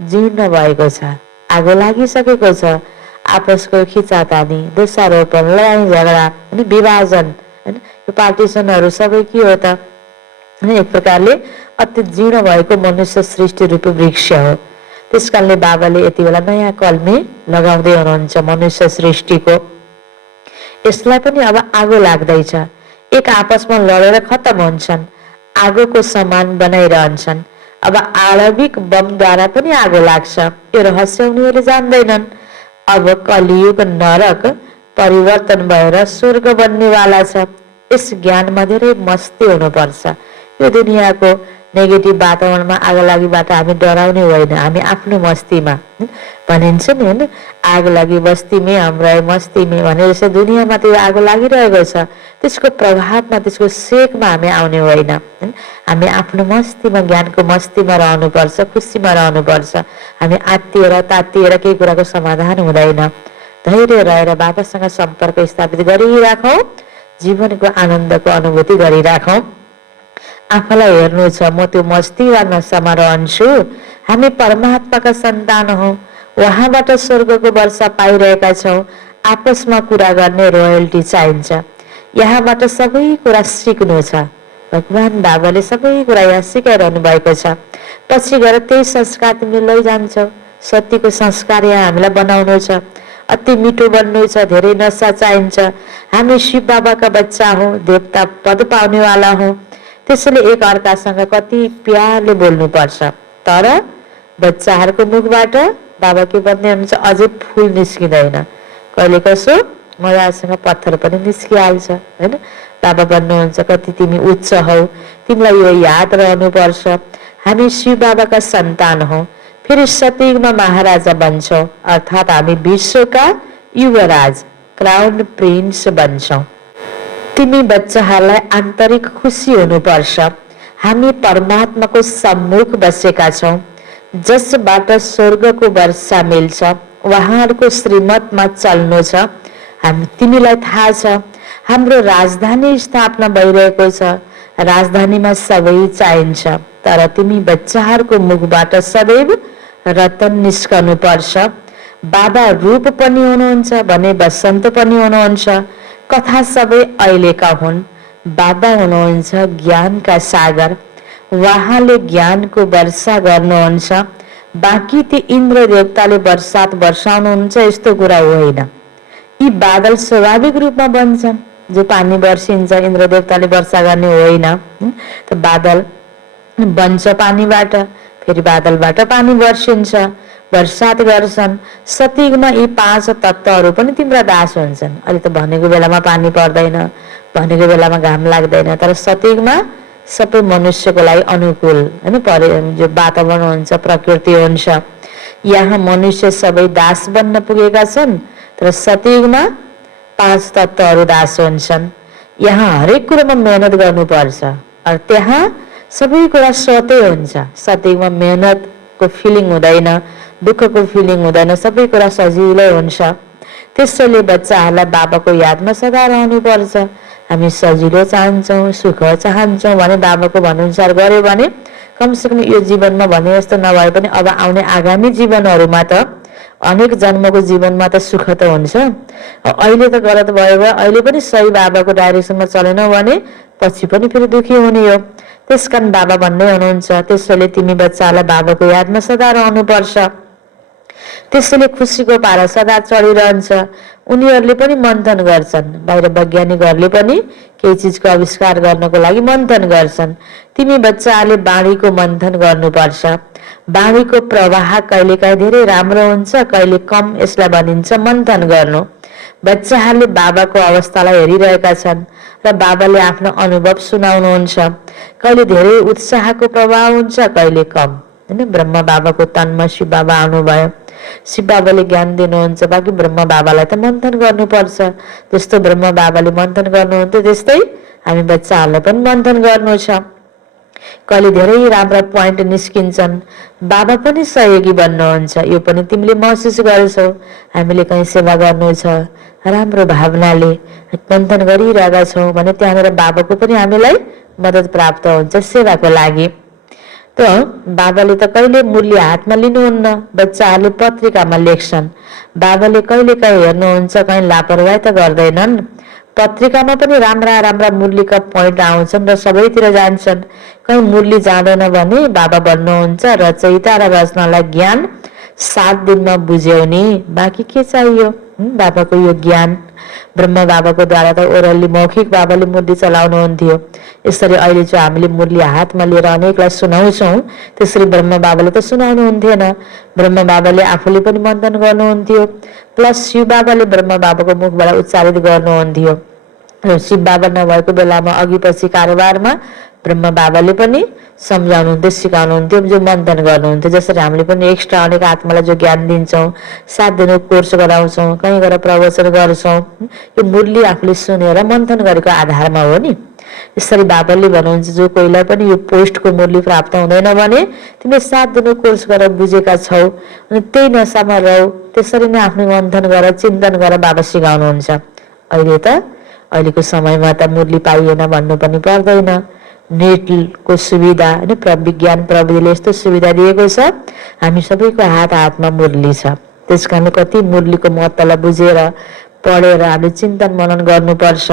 जीर्ण भएको छ, आगो लागिसकेको छ। आपसको खिचातानी, दोषारोपण, लडाईँ झगडा अनि विभाजन, यो पार्टिसनहरू सबै के हो त एक प्रकारले अति जीर्ण भएको मनुष्य सृष्टि रूपी वृक्ष हो। त्यस कारणले बाबाले यति बेला नयाँ कलमी लगाउँदै हुनुहुन्छ मनुष्य सृष्टिको। यसलाई पनि अब आगो लाग्दैछ। एक आपसमा लडेर खत्तम हुन्छन्, आगोको समान बनाइरहन्छन्। अब आणविक बमद्वारा पनि आगो लाग्छ। यो रहस्य उनीहरूले जान्दैनन्। अब कलियुग नरक परिवर्तन भएर स्वर्ग बन्नेवाला छ। यस ज्ञानमा धेरै मस्ती हुनुपर्छ। यो दुनियाँको नेगेटिभ वातावरणमा आगलागीबाट हामी डराउने होइन, हामी आफ्नो मस्तीमा भनिन्छ नि होइन, आग लागि बस्तीमै हाम्रो मस्तीमै भनेर जस्तो दुनियाँमा त्यो आगो लागिरहेको छ, त्यसको प्रभावमा त्यसको सेकमा हामी आउने होइन। हामी आफ्नो मस्तीमा ज्ञानको मस्तीमा रहनुपर्छ, खुसीमा रहनुपर्छ। हामी आत्तिएर तात्तिएर केही कुराको समाधान हुँदैन। धैर्य रहेर बाबासँग सम्पर्क स्थापित गरिराखौँ, जीवनको आनन्दको अनुभूति गरिराखौँ। आफूलाई हेर्नु छ म त्यो मस्ती वा नशामा रहन्छु। हामी परमात्माका सन्तान हौ, उहाँबाट स्वर्गको वर्षा पाइरहेका छौँ। आपसमा कुरा गर्ने रोयल्टी चाहिन्छ। यहाँबाट सबै कुरा सिक्नु छ। भगवान बाबाले सबै कुरा यहाँ सिकाइरहनु भएको छ। पछि गएर त्यही संस्कार तिमीले लैजान्छौ। सत्यको संस्कार यहाँ हामीलाई बनाउनु छ। अति मिठो बन्नु छ, धेरै नशा चाहिन्छ। हामी शिव बाबाका बच्चा हौ, देवता पद पाउनेवाला हौ। त्यसैले एक अर्कासँग कति प्यारले बोल्नुपर्छ। तर बच्चाहरूको मुखबाट बाबा के भन्ने हुन्छ, अझै फुल निस्किँदैन। कहिले कसो मजासँग पत्थर पनि निस्किहाल्छ होइन। बाबा भन्नुहुन्छ कति तिमी उच्च हौ, तिमीलाई यो याद रहनुपर्छ। हामी शिव बाबाका सन्तान हौ, फेरि सतयुगमा महाराजा बन्छौ, अर्थात् हामी विश्वका युवराज। Crown prince बन्छौ। तिमी बच्चाहरूलाई आन्तरिक खुसी हुनुपर्छ। हामी परमात्माको सम्मुख बसेका छौँ, जसबाट स्वर्गको वर्षा मिल्छ। उहाँहरूको श्रीमतमा चल्नु छ। तिमीलाई थाहा छ हाम्रो राजधानी स्थापना भइरहेको छ। राजधानीमा सबै चाहिन्छ, तर तिमी बच्चाहरूको मुखबाट सदैव रतन निस्कनु पर्छ। बाबा रूप पनि हुनुहुन्छ भने बसन्त पनि हुनुहुन्छ। कथा सबै अहिलेका हुन्। बाबा हुनुहुन्छ ज्ञानका सागर। उहाँले ज्ञानको वर्षा गर्नुहुन्छ। बाँकी ती इन्द्र देवताले वर्षात वर्षाउनुहुन्छ यस्तो कुरा होइन। यी बादल स्वाभाविक रूपमा बन्छन्। जो पानी वर्षिन्छ इन्द्र देवताले वर्षा गर्ने होइन। त बादल बन्छ पानीबाट, फेरि बादलबाट पानी वर्षिन्छ, वर्षात गर्छन्। सतीमा यी 5 तत्त्वहरू पनि तिम्रा दास हुन्छन्। अहिले त भनेको बेलामा पानी पर्दैन, भनेको बेलामा घाम लाग्दैन, तर सतीमा सबै मनुष्यको लागि अनुकूल हैन जो वातावरण हुन्छ, प्रकृति हुन्छ। यहाँ मनुष्य सबै दास बन्न पुगेका छन्, तर सतीमा 5 तत्त्वहरू दास हुन्छन्। यहाँ हरेक कुरामा मेहनत गर्नुपर्छ, र त्यहाँ सबै कुरा स्वतै हुन्छ। सतीमा मेहनतको फिलिङ हुँदैन, दुःखको फिलिङ हुँदैन, सबै कुरा सजिलै हुन्छ। त्यसैले बच्चाहरूलाई बाबाको यादमा सदा रहनुपर्छ। हामी सजिलो चाहन्छौँ, सुख चाहन्छौँ भने बाबाको भनानुसार गर्यो भने कमसेकम यो जीवनमा भने जस्तो नभए पनि अब आउने आगामी जीवनहरूमा त अनेक जन्मको जीवनमा त सुख त हुन्छ। अहिले त गलत भयो भने अहिले पनि सही बाबाको डाइरेक्सनमा चलेन भने पछि पनि फेरि दुखी हुने हो। त्यसकारण बाबा भन्दै हुनुहुन्छ, त्यसैले तिमी बच्चालाई बाबाको यादमा सदा रहनुपर्छ। त्यसैले खुसीको पारा सदा चढिरहन्छ। उनीहरूले पनि मन्थन गर्छन्। बाहिर वैज्ञानिकहरूले पनि केही चिजको आविष्कार गर्नको लागि मन्थन गर्छन्। तिमी बच्चाहरूले बाणीको मन्थन गर्नुपर्छ। बाणीको प्रवाह कहिलेकाहीँ धेरै राम्रो हुन्छ, कहिले कम। यसलाई भनिन्छ मन्थन गर्नु। बच्चाहरूले बाबाको अवस्थालाई हेरिरहेका छन् र बाबाले आफ्नो अनुभव सुनाउनुहुन्छ। कहिले धेरै उत्साहको प्रभाव हुन्छ, कहिले कम हैन। ब्रह्मा बाबाको तनमा शिव बाबा आउनुभयो। शिव बाबाले ज्ञान दिनुहुन्छ, बाँकी ब्रह्मा बाबालाई त मन्थन गर्नुपर्छ। जस्तो ब्रह्मा बाबाले मन्थन गर्नुहुन्थ्यो त्यस्तै हामी बच्चाहरूलाई पनि मन्थन गर्नु छ। कहिले धेरै राम्रा पोइन्ट निस्किन्छन्, बाबा पनि सहयोगी बन्नुहुन्छ। यो पनि तिमीले महसुस गर्छौ। हामीले कहीँ सेवा गर्नु छ, राम्रो भावनाले मन्थन गरिरहेका छौँ भने त्यहाँनिर बाबाको पनि हामीलाई मद्दत प्राप्त हुन्छ सेवाको लागि। त बाबाले त कहिले मूल्य हातमा लिनुहुन्न, बच्चाहरूले पत्रिकामा लेख्छन्। बाबाले कहिले काहीँ हेर्नुहुन्छ, कहीँ लापरवाही त गर्दैनन्। पत्रिकामा पनि राम्रा राम्रा मूल्यका पोइन्ट आउँछन् र सबैतिर जान्छन्। कहीँ मूल्य जाँदैन भने बाबा भन्नुहुन्छ रचयिता र रचनालाई ज्ञान 7 दिनमा बुझ्यौनी, बाँकी के चाहियो। बाबाको यो ज्ञान ब्रह्मा बाबाको द्वारा त ओरल्ली मौखिक बाबाले मुद्दी चलाउनुहुन्थ्यो। यसरी अहिले जो हामीले मूल्य हातमा लिएर अनेकलाई सुनाउँछौँ, त्यसरी ब्रह्मा बाबाले त सुनाउनु हुन्थेन। ब्रह्मा बाबाले आफूले पनि मन्थन गर्नुहुन्थ्यो, प्लस शिव बाबाले ब्रह्मा बाबाको मुखबाट उच्चारित गर्नुहुन्थ्यो। शिव बाबा नभएको बेलामा अघि पछि कारोबारमा ब्रह्मा बाबाले पनि सम्झाउनुहुन्थ्यो, सिकाउनुहुन्थ्यो, जो मन्थन गर्नुहुन्थ्यो। जसरी हामीले पनि एक्स्ट्रा अनेक आत्मालाई जो ज्ञान दिन्छौँ, 7 दिनको कोर्स गराउँछौँ, कहीँ गएर प्रवचन गर्छौँ, यो मूल्य आफूले सुनेर मन्थन गरेको आधारमा हो नि। यसरी बाबाले भन्नुहुन्छ जो कोहीलाई पनि यो पोस्टको मूल्य प्राप्त हुँदैन भने तिमीले 7 दिनको कोर्स गरेर बुझेका छौ अनि त्यही नसामा रह्यौ, त्यसरी नै आफ्नो मन्थन गरेर चिन्तन गरेर बाबा सिकाउनुहुन्छ। अहिलेको समयमा त मूल्य पाइएन भन्नु पनि पर्दैन। नेटको सुविधा होइन, विज्ञान प्रविधिले यस्तो सुविधा दिएको छ, हामी सबैको हातमा मुरली छ। त्यस कारण कति मुरलीको महत्त्वलाई बुझेर पढेर हामीले चिन्तन मनन गर्नुपर्छ।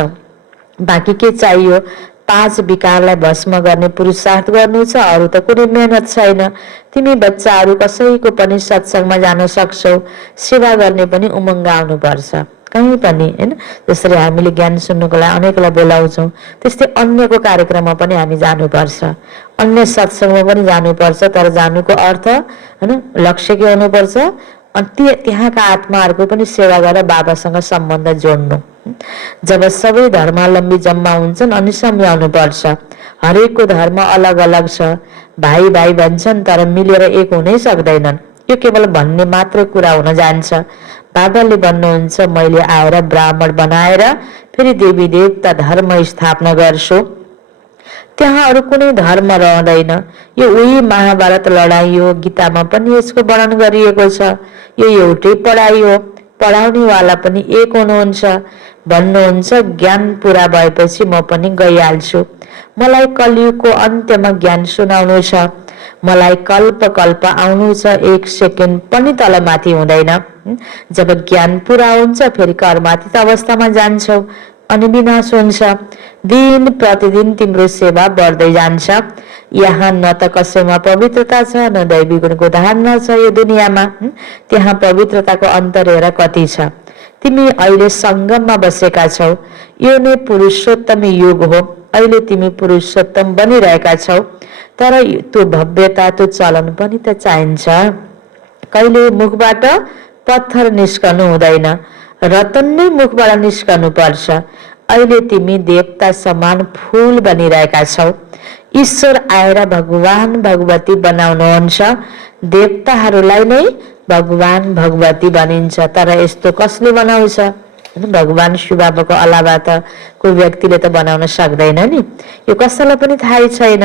बाँकी के चाहियो, 5 विकारलाई भस्म गर्ने पुरुषार्थ गर्नु छ, अरू त कुनै मेहनत छैन। तिमी बच्चाहरू कसैको पनि सत्सङ्गमा जान सक्छौ, सेवा गर्ने पनि उमङ्ग आउनुपर्छ कहीँ पनि होइन। जसरी हामीले ज्ञान सुन्नुको लागि अनेकलाई बोलाउँछौँ, त्यस्तै अन्यको कार्यक्रममा पनि हामी जानुपर्छ, अन्य सत्सङ्गमा पनि जानुपर्छ। तर जानुको अर्थ होइन लक्ष्य के हुनुपर्छ, अनि त्यहाँका आत्माहरूको पनि सेवा गरेर बाबासँग सम्बन्ध जोड्नु। जब सबै धर्मावलम्बी जम्मा हुन्छन् अनि सम्झाउनु पर्छ। हरेकको धर्म अलग अलग छ, भाइ भाइ भन्छन् तर मिलेर एक हुनै सक्दैनन्। यो केवल भन्ने मात्र कुरा हुन जान्छ। बाबाले भन्नुहुन्छ मैले आएर ब्राह्मण बनाएर फेरि देवी देवता धर्म स्थापना गर्छु, त्यहाँ अरू कुनै धर्म रहँदैन। यो उही महाभारत लडाई हो, गीतामा पनि यसको वर्णन गरिएको छ। यो एउटै पढाइ हो, पढाउनेवाला पनि एक हुनुहुन्छ। भन्नुहुन्छ ज्ञान पुरा भएपछि म पनि गइहाल्छु, मलाई कलियुगको अन्त्यमा ज्ञान सुनाउनु छ, मलाई कल्प कल्प आउनु छ, 1 सेकेन्ड पनि तलमाथि हुँदैन। जब ज्ञान पुरा हुन्छ फेरि कर्मातीत अवस्थामा जान्छौ अनि विनाश हुन्छ। दिन प्रतिदिन तिम्रो सेवा बढ्दै जान्छ। यहाँ न त कसैमा पवित्रता छ, न दैवी गुणको धारणा छ। यो दुनियाँमा त्यहाँ पवित्रताको अन्तर हेर कति छ। तिमी अहिले संगममा बसेका छौ, यो नै पुरुषोत्तम युग हो। अहिले तिमी पुरुषोत्तम बनिरहेका छौ, तर त्यो भव्यता, त्यो चलन पनि त चाहिन्छ। कहिले मुखबाट पत्थर निस्कनु हुँदैन, रतन नै मुखबाट निस्कनु पर्छ। अहिले तिमी देवता समान फूल बनिरहेका छौ। ईश्वर आएर भगवान भगवती बनाउनुहुन्छ। देवताहरूलाई नै भगवान भगवती बनिन्छ। तर यस्तो कसले बनाउँछ? भगवान शिव बाबाको अलावा त कोही व्यक्तिले त बनाउन सक्दैन नि। यो कसैलाई पनि थाहै छैन।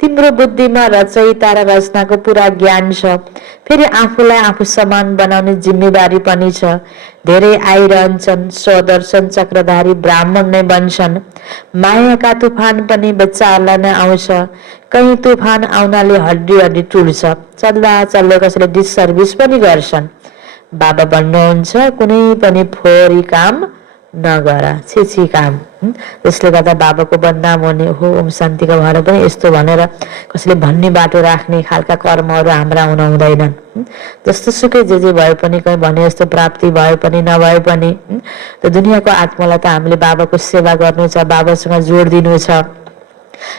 तिम्रो बुद्धिमा रचयिता र रचनाको पुरा ज्ञान छ। फेरि आफूलाई आफू समान बनाउने जिम्मेवारी पनि छ। धेरै आइरहन्छन्, स्वदर्शन चक्रधारी ब्राह्मण नै बन्छन्। मायाका तुफान पनि बच्चाहरूलाई नै आउँछ। कहीँ तुफान आउनाले हड्डी हड्डी टुट्छ। चल्दा चल्दै कसैले डिससर्भिस पनि गर्छन्। बाबा भन्नुहुन्छ कुनै पनि फोहोरी काम नगर, छिछि काम। त्यसले गर्दा बाबाको बदनाम हुने हो, ओम शान्तिका भएर पनि यस्तो भनेर कसैले भन्ने बाटो राख्ने खालका कर्महरू हाम्रा हुन हुँदैनन्। जस्तो सुकै जे भए पनि, कहीँ भने जस्तो प्राप्ति भए पनि नभए पनि त दुनियाँको आत्मालाई त हामीले बाबाको सेवा गर्नु छ, बाबासँग जोड दिनु छ।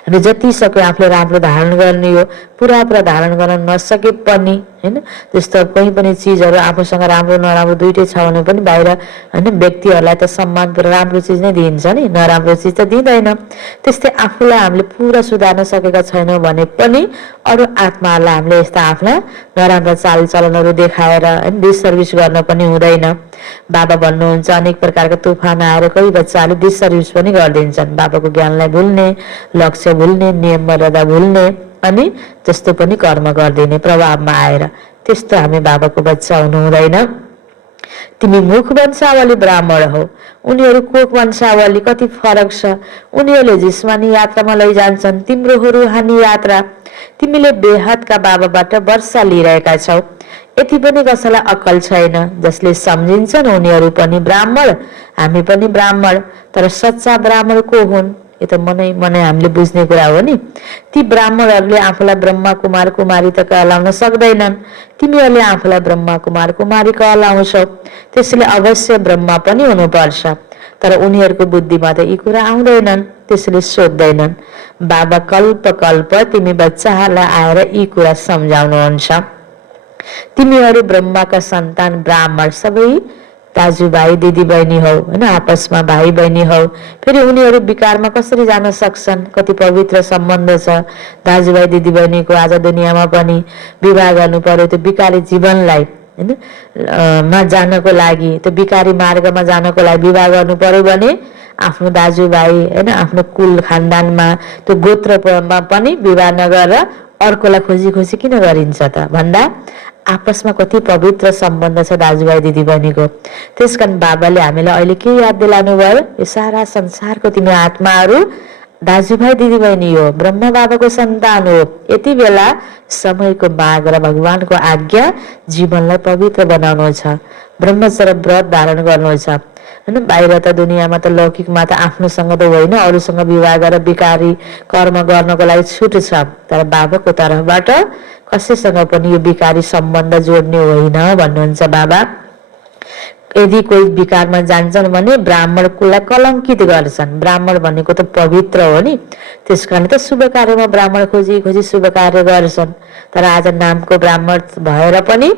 हामी जति सक्यो आफूले राम्रो धारण गर्ने हो। पुरा धारण गर्न नसके पनि हैन, त्यस्तो कहीँ पनि चिजहरू आफूसँग राम्रो नराम्रो दुइटै छ भने पनि बाहिर हैन व्यक्तिहरूलाई त सम्मान पुरा राम्रो चिज नै दिइन्छ नि, नराम्रो चिज त दिँदैन। त्यस्तै आफूलाई हामीले पुरा सुधार्न सकेका छैनौँ भने पनि अरू आत्माहरूलाई हामीले यस्ता आफ्ना नराम्रा चालचलनहरू देखाएर हैन डिससर्भिस गर्न पनि हुँदैन। बाबा भन्नुहुन्छ अनेक प्रकारका तुफान आएर कोही बच्चाहरूले डिससर्भिस पनि गरिदिन्छन्। बाबाको ज्ञानलाई भुल्ने, लक्ष्य भुल्ने, नियम मर्यादा भुल्ने अनि जस्तो पनि कर्म गरिदिने प्रभावमा आएर। त्यस्तो हामी बाबाको बच्चा हुनु हुँदैन। तिमी मुख वंशावली ब्राह्मण हो, उनीहरू कोक वंशावली। कति फरक छ। उनीहरूले जिस्मानी यात्रामा लैजान्छन्, तिम्रो हो रुहानी यात्रा। तिमीले बेहदका बाबाबाट वर्षा लिइरहेका छौ। यति पनि कसैलाई अक्कल छैन। जसले सम्झिन्छन् उनीहरू पनि ब्राह्मण, हामी पनि ब्राह्मण। तर सच्चा ब्राह्मण को हुन्? यो त मनै मनै हामीले बुझ्ने कुरा हो नि। ती ब्राह्मणहरूले आफूलाई ब्रह्मा कुमार कुमारी त कहलाउन सक्दैनन्। तिमीहरूले आफूलाई ब्रह्मा कुमार कुमारी कहलाउँछौ। त्यसले अवश्य ब्रह्मा पनि हुनुपर्छ। तर उनीहरूको बुद्धिमा त यी कुरा आउँदैनन्, त्यसले सोध्दैनन्। बाबा कल्प कल्प तिमी बच्चाहरूलाई आएर यी कुरा सम्झाउनुहुन्छ। तिमीहरू ब्रह्माका सन्तान ब्राह्मण सबै दाजुभाइ दिदीबहिनी हौ हैन, आपसमा भाइ बहिनी हौ। फेरि उनीहरू विकारमा कसरी जान सक्छन्? कति पवित्र सम्बन्ध छ दाजुभाइ दिदीबहिनीको। आज दुनियाँमा पनि विवाह गर्नु पर्यो, त्यो विकारी जीवनलाई हैन मा जानको लागि, त्यो विकारी मार्गमा जानको लागि विवाह गर्नु पर्यो भने आफ्नो दाजुभाइ हैन आफ्नो कुल खानदानमा त्यो गोत्रमा पनि विवाह नगरेर अर्कोलाई खोजी खोजी किन गरिन्छ त भन्दा आपसमा कति पवित्र सम्बन्ध छ दाजुभाइ दिदीबहिनीको। त्यसकारण बाबाले हामीलाई अहिले के याद दिलाउनु भयो? यो सारा संसारको तिमी आत्माहरू दाजुभाइ दिदीबहिनी हो, ब्रह्मा बाबाको सन्तान हो। यति बेला समयको माग र भगवानको आज्ञा जीवनलाई पवित्र बनाउनु छ। ब्रह्मचर्य व्रत धारण गर्नु छ हैन। बाहिर त दुनियाँमा त लौकिकमा त आफ्नोसँग त होइन, अरूसँग विवाह गरेर विकारी कर्म गर्नको लागि छुट छ। तर बाबाको तर्फबाट कसैसँग पनि यो विकारी सम्बन्ध जोड्ने होइन भन्नुहुन्छ बाबा। यदि कोही विकारमा जान्छन् भने ब्राह्मण कुललाई कलङ्कित गर्छन्। ब्राह्मण भनेको त पवित्र हो नि, त्यसकारण त शुभ कार्यमा ब्राह्मण खोजी खोजी शुभ कार्य गर्छन्। तर आज नामको ब्राह्मण भएर पनि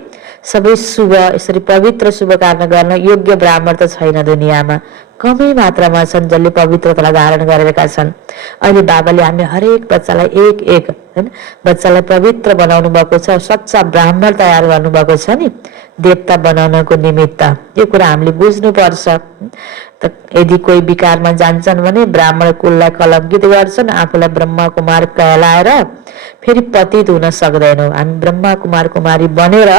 सबै शुभ यसरी पवित्र शुभ कार्य गर्न योग्य ब्राह्मण त छैन दुनियाँमा। कमै मात्रामा छन् जसले पवित्रतालाई धारण गरेका छन्। अहिले बाबाले हामी हरेक बच्चालाई एक एक हैन बच्चालाई पवित्र बनाउनु भएको छ, सच्चा ब्राह्मण तयार गर्नुभएको छ नि देवता बनाउनको निमित्त। यो कुरा हामीले बुझ्नुपर्छ। त यदि कोही विकारमा जान्छन् भने ब्राह्मण कुललाई कलङ्कित गर्छन्, आफूलाई ब्रह्मा कुमार कहलाएर फेरि पतित हुन सक्दैनौँ। हामी ब्रह्मा कुमार कुमारी बनेर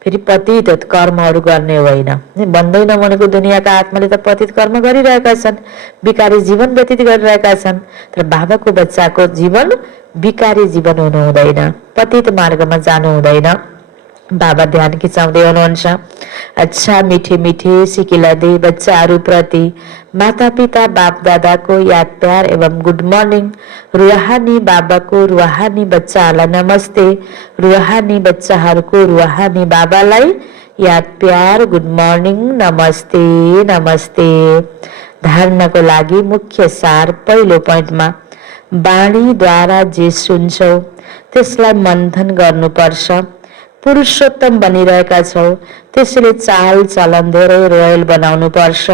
फेरि पतित कर्महरू गर्ने होइन। बन्दैन भनेको दुनियाँका आत्माले त पतित कर्म गरिरहेका छन्, विकारी जीवन व्यतीत गरिरहेका छन्। तर बाबाको बच्चाको जीवन विकारी जीवन हुनु हुँदैन, पतित मार्गमा जानु हुँदैन। बाबा ध्यान खिचाउँदै हुनुहुन्छ। अच्छा मीठे मीठे सिकिला दे बच्चाहरू प्रति माता पिता बाप दादाको याद प्यार एवं गुड मर्निङ। रुहानी बाबाको रुहानी बच्चाहरूलाई नमस्ते, रुहानी बच्चाहरूको रुहानी बाबालाई याद प्यार गुड मर्निङ नमस्ते नमस्ते। धारणको लागि मुख्य सार पहिलो पोइन्टमा वाणीद्वारा जे सुन्छौ त्यसलाई मन्थन गर्नुपर्छ। पुरुषोत्तम बनिरहेका छौ त्यसैले चाल चलन धेरै रोयल बनाउनु पर्छ।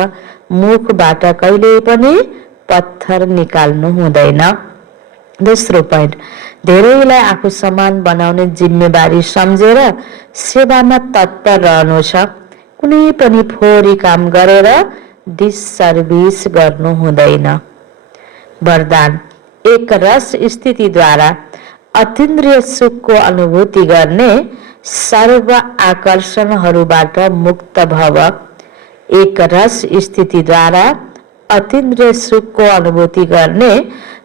मुखबाट कहिले पनि पत्थर निकाल्नु हुँदैन। दोस्रो पोइन्ट धेरैलाई आफू समान बनाउने जिम्मेवारी सम्झेर सेवामा तत्पर रहनु छ। कुनै पनि फोहोरी काम गरेर डिससर्भिस गर्नु हुँदैन। वरदान एक रस स्थितिद्वारा अतीन्द्रिय सुखको अनुभूति गर्ने सर्व आकर्षणहरूबाट मुक्त भव। एक रस स्थितिद्वारा अतीन्द्रिय सुखको अनुभूति गर्ने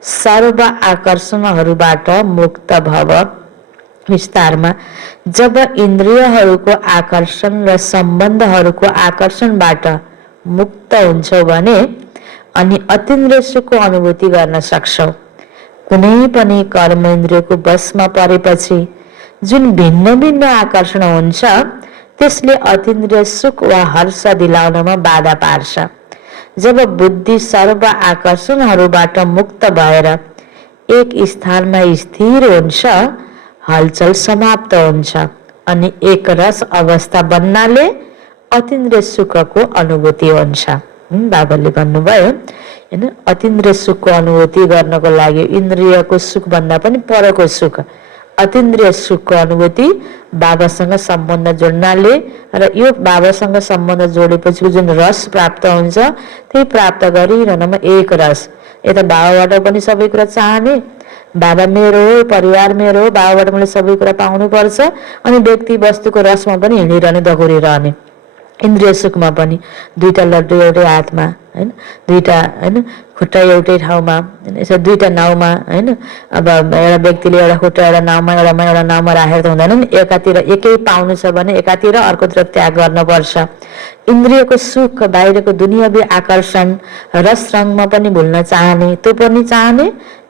सर्व आकर्षणहरूबाट मुक्त भव। विस्तारमा जब इन्द्रियहरूको आकर्षण र सम्बन्धहरूको आकर्षणबाट मुक्त हुन्छौ भने अनि अतीन्द्रिय सुखको अनुभूति गर्न सक्छौ। कुनै पनि कर्म इन्द्रियको बसमा परेपछि जुन भिन्न भिन्न आकर्षण हुन्छ त्यसले अतीन्द्रिय सुख वा हर्ष दिलाउनमा बाधा पार्छ। जब बुद्धि सर्व आकर्षणहरूबाट मुक्त भएर एक स्थानमा स्थिर हुन्छ हलचल समाप्त हुन्छ अनि एक रस अवस्था बन्नाले अतीन्द्रिय सुखको अनुभूति हुन्छ। बाबाले भन्नुभयो हैन अतीन्द्रिय सुखको अनुभूति गर्नको लागि इन्द्रियको सुख भन्दा पनि परको सुख अतीन्द्रिय सुखको अनुभूति बाबासँग सम्बन्ध जोड्नाले र यो बाबासँग सम्बन्ध जोडेपछि जुन रस प्राप्त हुन्छ त्यही प्राप्त गरिरहनमा एक रस। यता बाबाबाट पनि सबै कुरा चाहने, बाबा मेरो हो, परिवार मेरो हो, बाबाबाट मैले सबै कुरा पाउनु पर्छ अनि व्यक्ति वस्तुको रसमा पनि हिँडिरहने दगुरिरहने। इन्द्रिय सुखमा पनि दुईटा लड्डु एउटै हातमा हैन, दुईटा हैन खुट्टा एउटै ठाउँमा हैन, यसो दुईटा नाउँमा हैन। अब एउटा व्यक्तिले एउटा खुट्टा एउटा नाउँमा राखेर त हुँदैन नि, एकातिर एकै पाउनु छ भने एकातिर अर्कोतिर त्याग गर्नुपर्छ। इन्द्रियको सुख बाहिरको दुनियावी आकर्षण रस रङमा पनि भुल्न चाहने, त्यो पनि चाहने,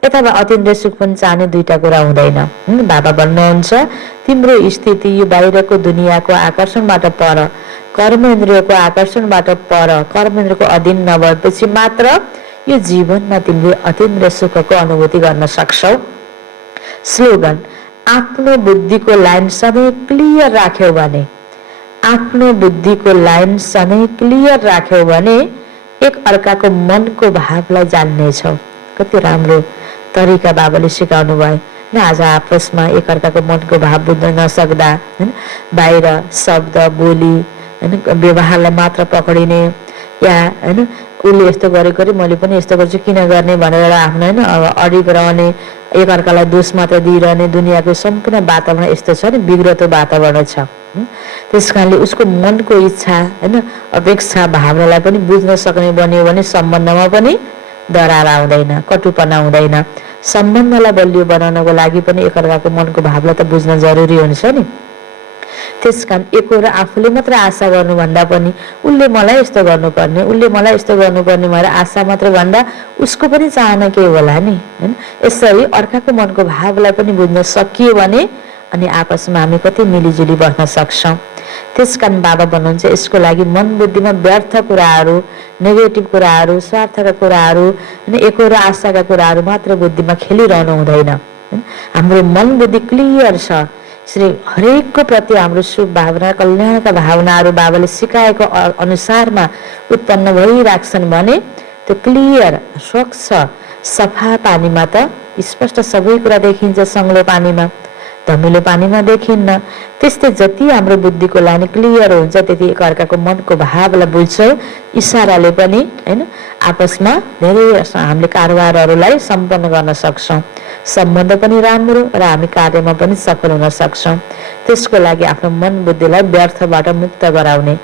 अथवा अतीन्द्रिय सुख पनि चाहने, दुईटा कुरा हुँदैन। बाबा भन्नुहुन्छ तिम्रो स्थिति यो बाहिरको दुनियाँको आकर्षणबाट पर, कर्म इन्द्रियको आकर्षणबाट पर, कर्म इन्द्रियको अधीन नभएपछि मात्र यो जीवनमा तिमीले अतीन्द्रिय सुखको अनुभूति गर्न सक्छौ। स्लोगन आफ्नो बुद्धिको लाइन सधैँ क्लियर राख्यौ भने, आफ्नो बुद्धिको लाइन सधैँ क्लियर राख्यौ भने एक अर्काको मनको भावलाई जान्नेछौ। कति राम्रो तरिका बाबाले सिकाउनु भयो न। आज आपसमा एक अर्काको मनको भाव बुझ्न नसक्दा हैन बाहिर शब्द बोली हैन व्यवहारलाई मात्र पक्रिने या हैन उसले यस्तो गरेको रे मैले पनि यस्तो गर्छु किन गर्ने भनेर आफ्नो हैन अडिग रहने, एक अर्कालाई दोष मात्र दिइरहने दुनियाँको सम्पूर्ण वातावरण यस्तो छ नि, बिग्रतो वातावरण छ। त्यसकारणले उसको मनको इच्छा हैन अपेक्षा भावनालाई पनि बुझ्न सक्ने बन्यो भने सम्बन्धमा पनि दरार आउँदैन, कटुपना हुँदैन। सम्बन्धलाई बलियो बनाउनको लागि पनि एकअर्काको मनको भावलाई त बुझ्न जरुरी हुन्छ नि। त्यसकारण एकहोरा आफूले मात्र आशा गर्नुभन्दा पनि उसले मलाई यस्तो गर्नुपर्ने, उसले मलाई यस्तो गर्नुपर्ने भनेर आशा मात्र भन्दा उसको पनि चाहना के होला नि हैन। यसरी अर्काको मनको भावलाई पनि बुझ्न सकियो भने अनि आपसमा हामी कति मिलिजुली बस्न सक्छौँ। त्यसकारण बाबा भन्नुहुन्छ यसको लागि मन बुद्धिमा व्यर्थ कुराहरू, नेगेटिभ कुराहरू, स्वार्थका कुराहरू अनि एकहोरा आशाका कुराहरू मात्र बुद्धिमा खेलिरहनु हुँदैन। हाम्रो मन बुद्धि क्लियर छ, श्री हरेकको प्रति हाम्रो शुभ भावना, कल्याणका भावनाहरू बाबाले सिकाएको अनुसारमा उत्पन्न भइराख्छन् भने त्यो क्लियर, स्वच्छ, सफा पानीमा त स्पष्ट सबै कुरा देखिन्छ। सङ्लो पानीमा, धमिलो पानीमा देखिन्न। त्यस्तै जति हाम्रो बुद्धिको लाइन क्लियर हुन्छ त्यति एकअर्काको मनको भावलाई बुझ्छौँ। इसाराले पनि होइन आपसमा धेरै हामीले कारोबारहरूलाई सम्पन्न गर्न सक्छौँ। सम्बन्ध पनि राम्रो र हामी कार्यमा पनि सफल हुन सक्छौँ। त्यसको लागि आफ्नो मन बुद्धिलाई व्यर्थबाट मुक्त गराउने,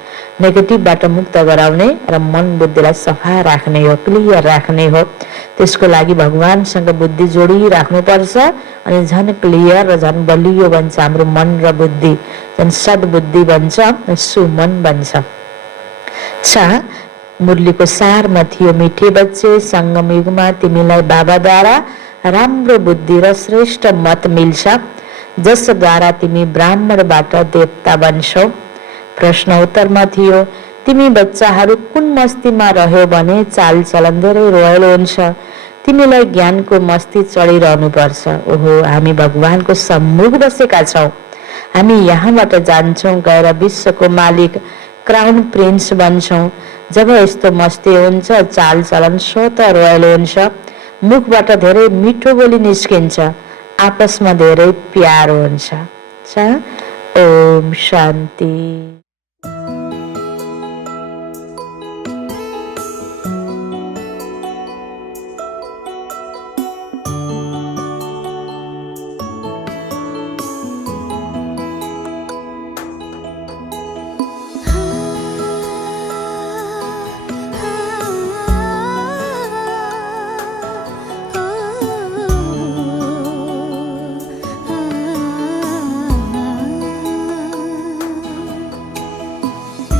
नेगेटिभबाट मुक्त गराउने र मन बुद्धिलाई सफा राख्ने हो, क्लियर राख्ने हो। त्यसको लागि भगवानसँग बुद्धि जोडिराख्नुपर्छ अनि झन् क्लियर र झन् बलियो बन्छ हाम्रो मन र बुद्धि, झन् सद्बुद्धि बन्छ, सुमन बन्छ। मुरलीको सारमा थियो, मिठे बच्चे सङ्गम युगमा तिमीलाई बाबाद्वारा राम्रो बुद्धि र श्रेष्ठ मत मिल्छ, जसद्वारा तिमी ब्राह्मणबाट देवता बन्छौ। प्रश्न उत्तरमा थियो, तिमी बच्चाहरू कुन मस्तीमा रह्यो भने चालचलन धेरै रोयल हुन्छ। तिमीलाई ज्ञानको मस्ती चढिरहनु पर्छ। ओहो, हामी भगवानको सम्मुख बसेका छौँ। हामी यहाँबाट जान्छौँ, गएर विश्वको मालिक क्राउन प्रिन्स बन्छौँ। जब यस्तो मस्ती हुन्छ चालचलन स्वतः रोयल हुन्छ, मुखबाट धेरै मिठो बोली निस्किन्छ, आपसमा धेरै प्यारो हुन्छ। ओम शान्ति।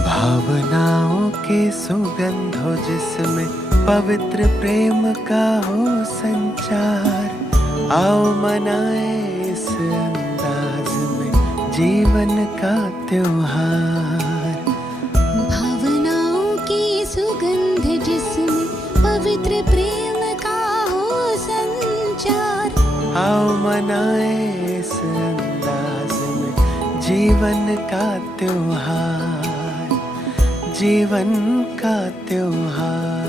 भावनाओं की सुगंध हो जिसमें पवित्र प्रेम का हो संचार, आओ मनाए इस अंदाज में जीवन का त्योहार। भावनाओं की सुगंध जिसमें पवित्र प्रेम का हो संचार, आओ मनाए इस अंदाज में जीवन का त्योहार, जीवन का त्योहार।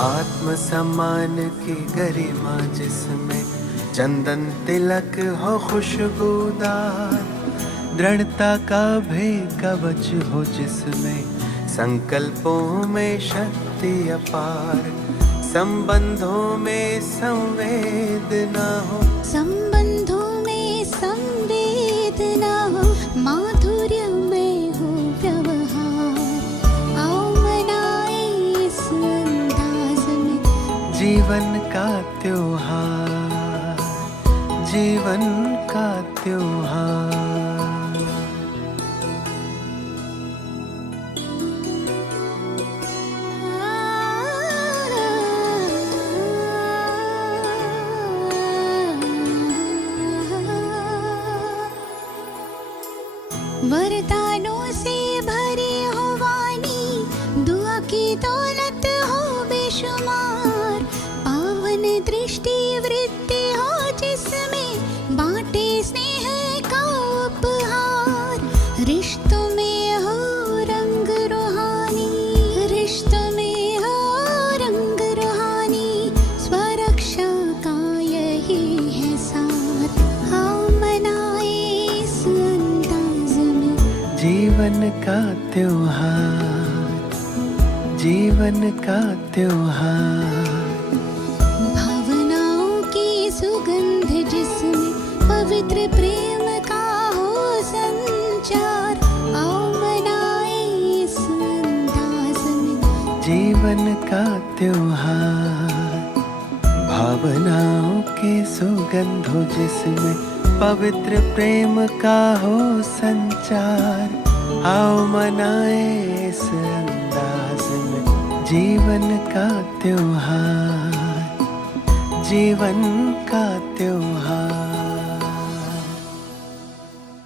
आत्म सम्मान की गरिमा जिसमें चंदन तिलक हो खुशबूदार, दृढ़ता का भी कवच हो जिसमें संकल्पों में शक्ति अपार, संबंधों में संवेदना हो, संबंधों में संवेदना हो, माधुर्य में हो व्यवहार, आओ मनाए इस अंदाज में जीवन का त्योहार, जीवन का त्योहार। वरदानों से भरी हो वाणी, दुआ की दौलत हो बेशुमार, पावन दृष्टि वृत्ति हो जिसमें बांटे स्नेह का उपहार, रिश्तों में हो रंग रूहानी, रिश्तों में हो रंग रूहानी, स्वरक्षा का यही है सार, आओ मनाए इस अंदाज में जीवन का त्योहार, जीवन का त्योहार। भावनाओं की सुगंध जिसमें पवित्र प्रेम का हो संचार, आओ मनाए इस अंदाज में जीवन का त्योहार। भावनाओं की सुगंध हो जिसमें पवित्र प्रेम का हो संचार, आओ मनाए इस अंदाज में जीवन का त्योहार, जीवन का त्योहार।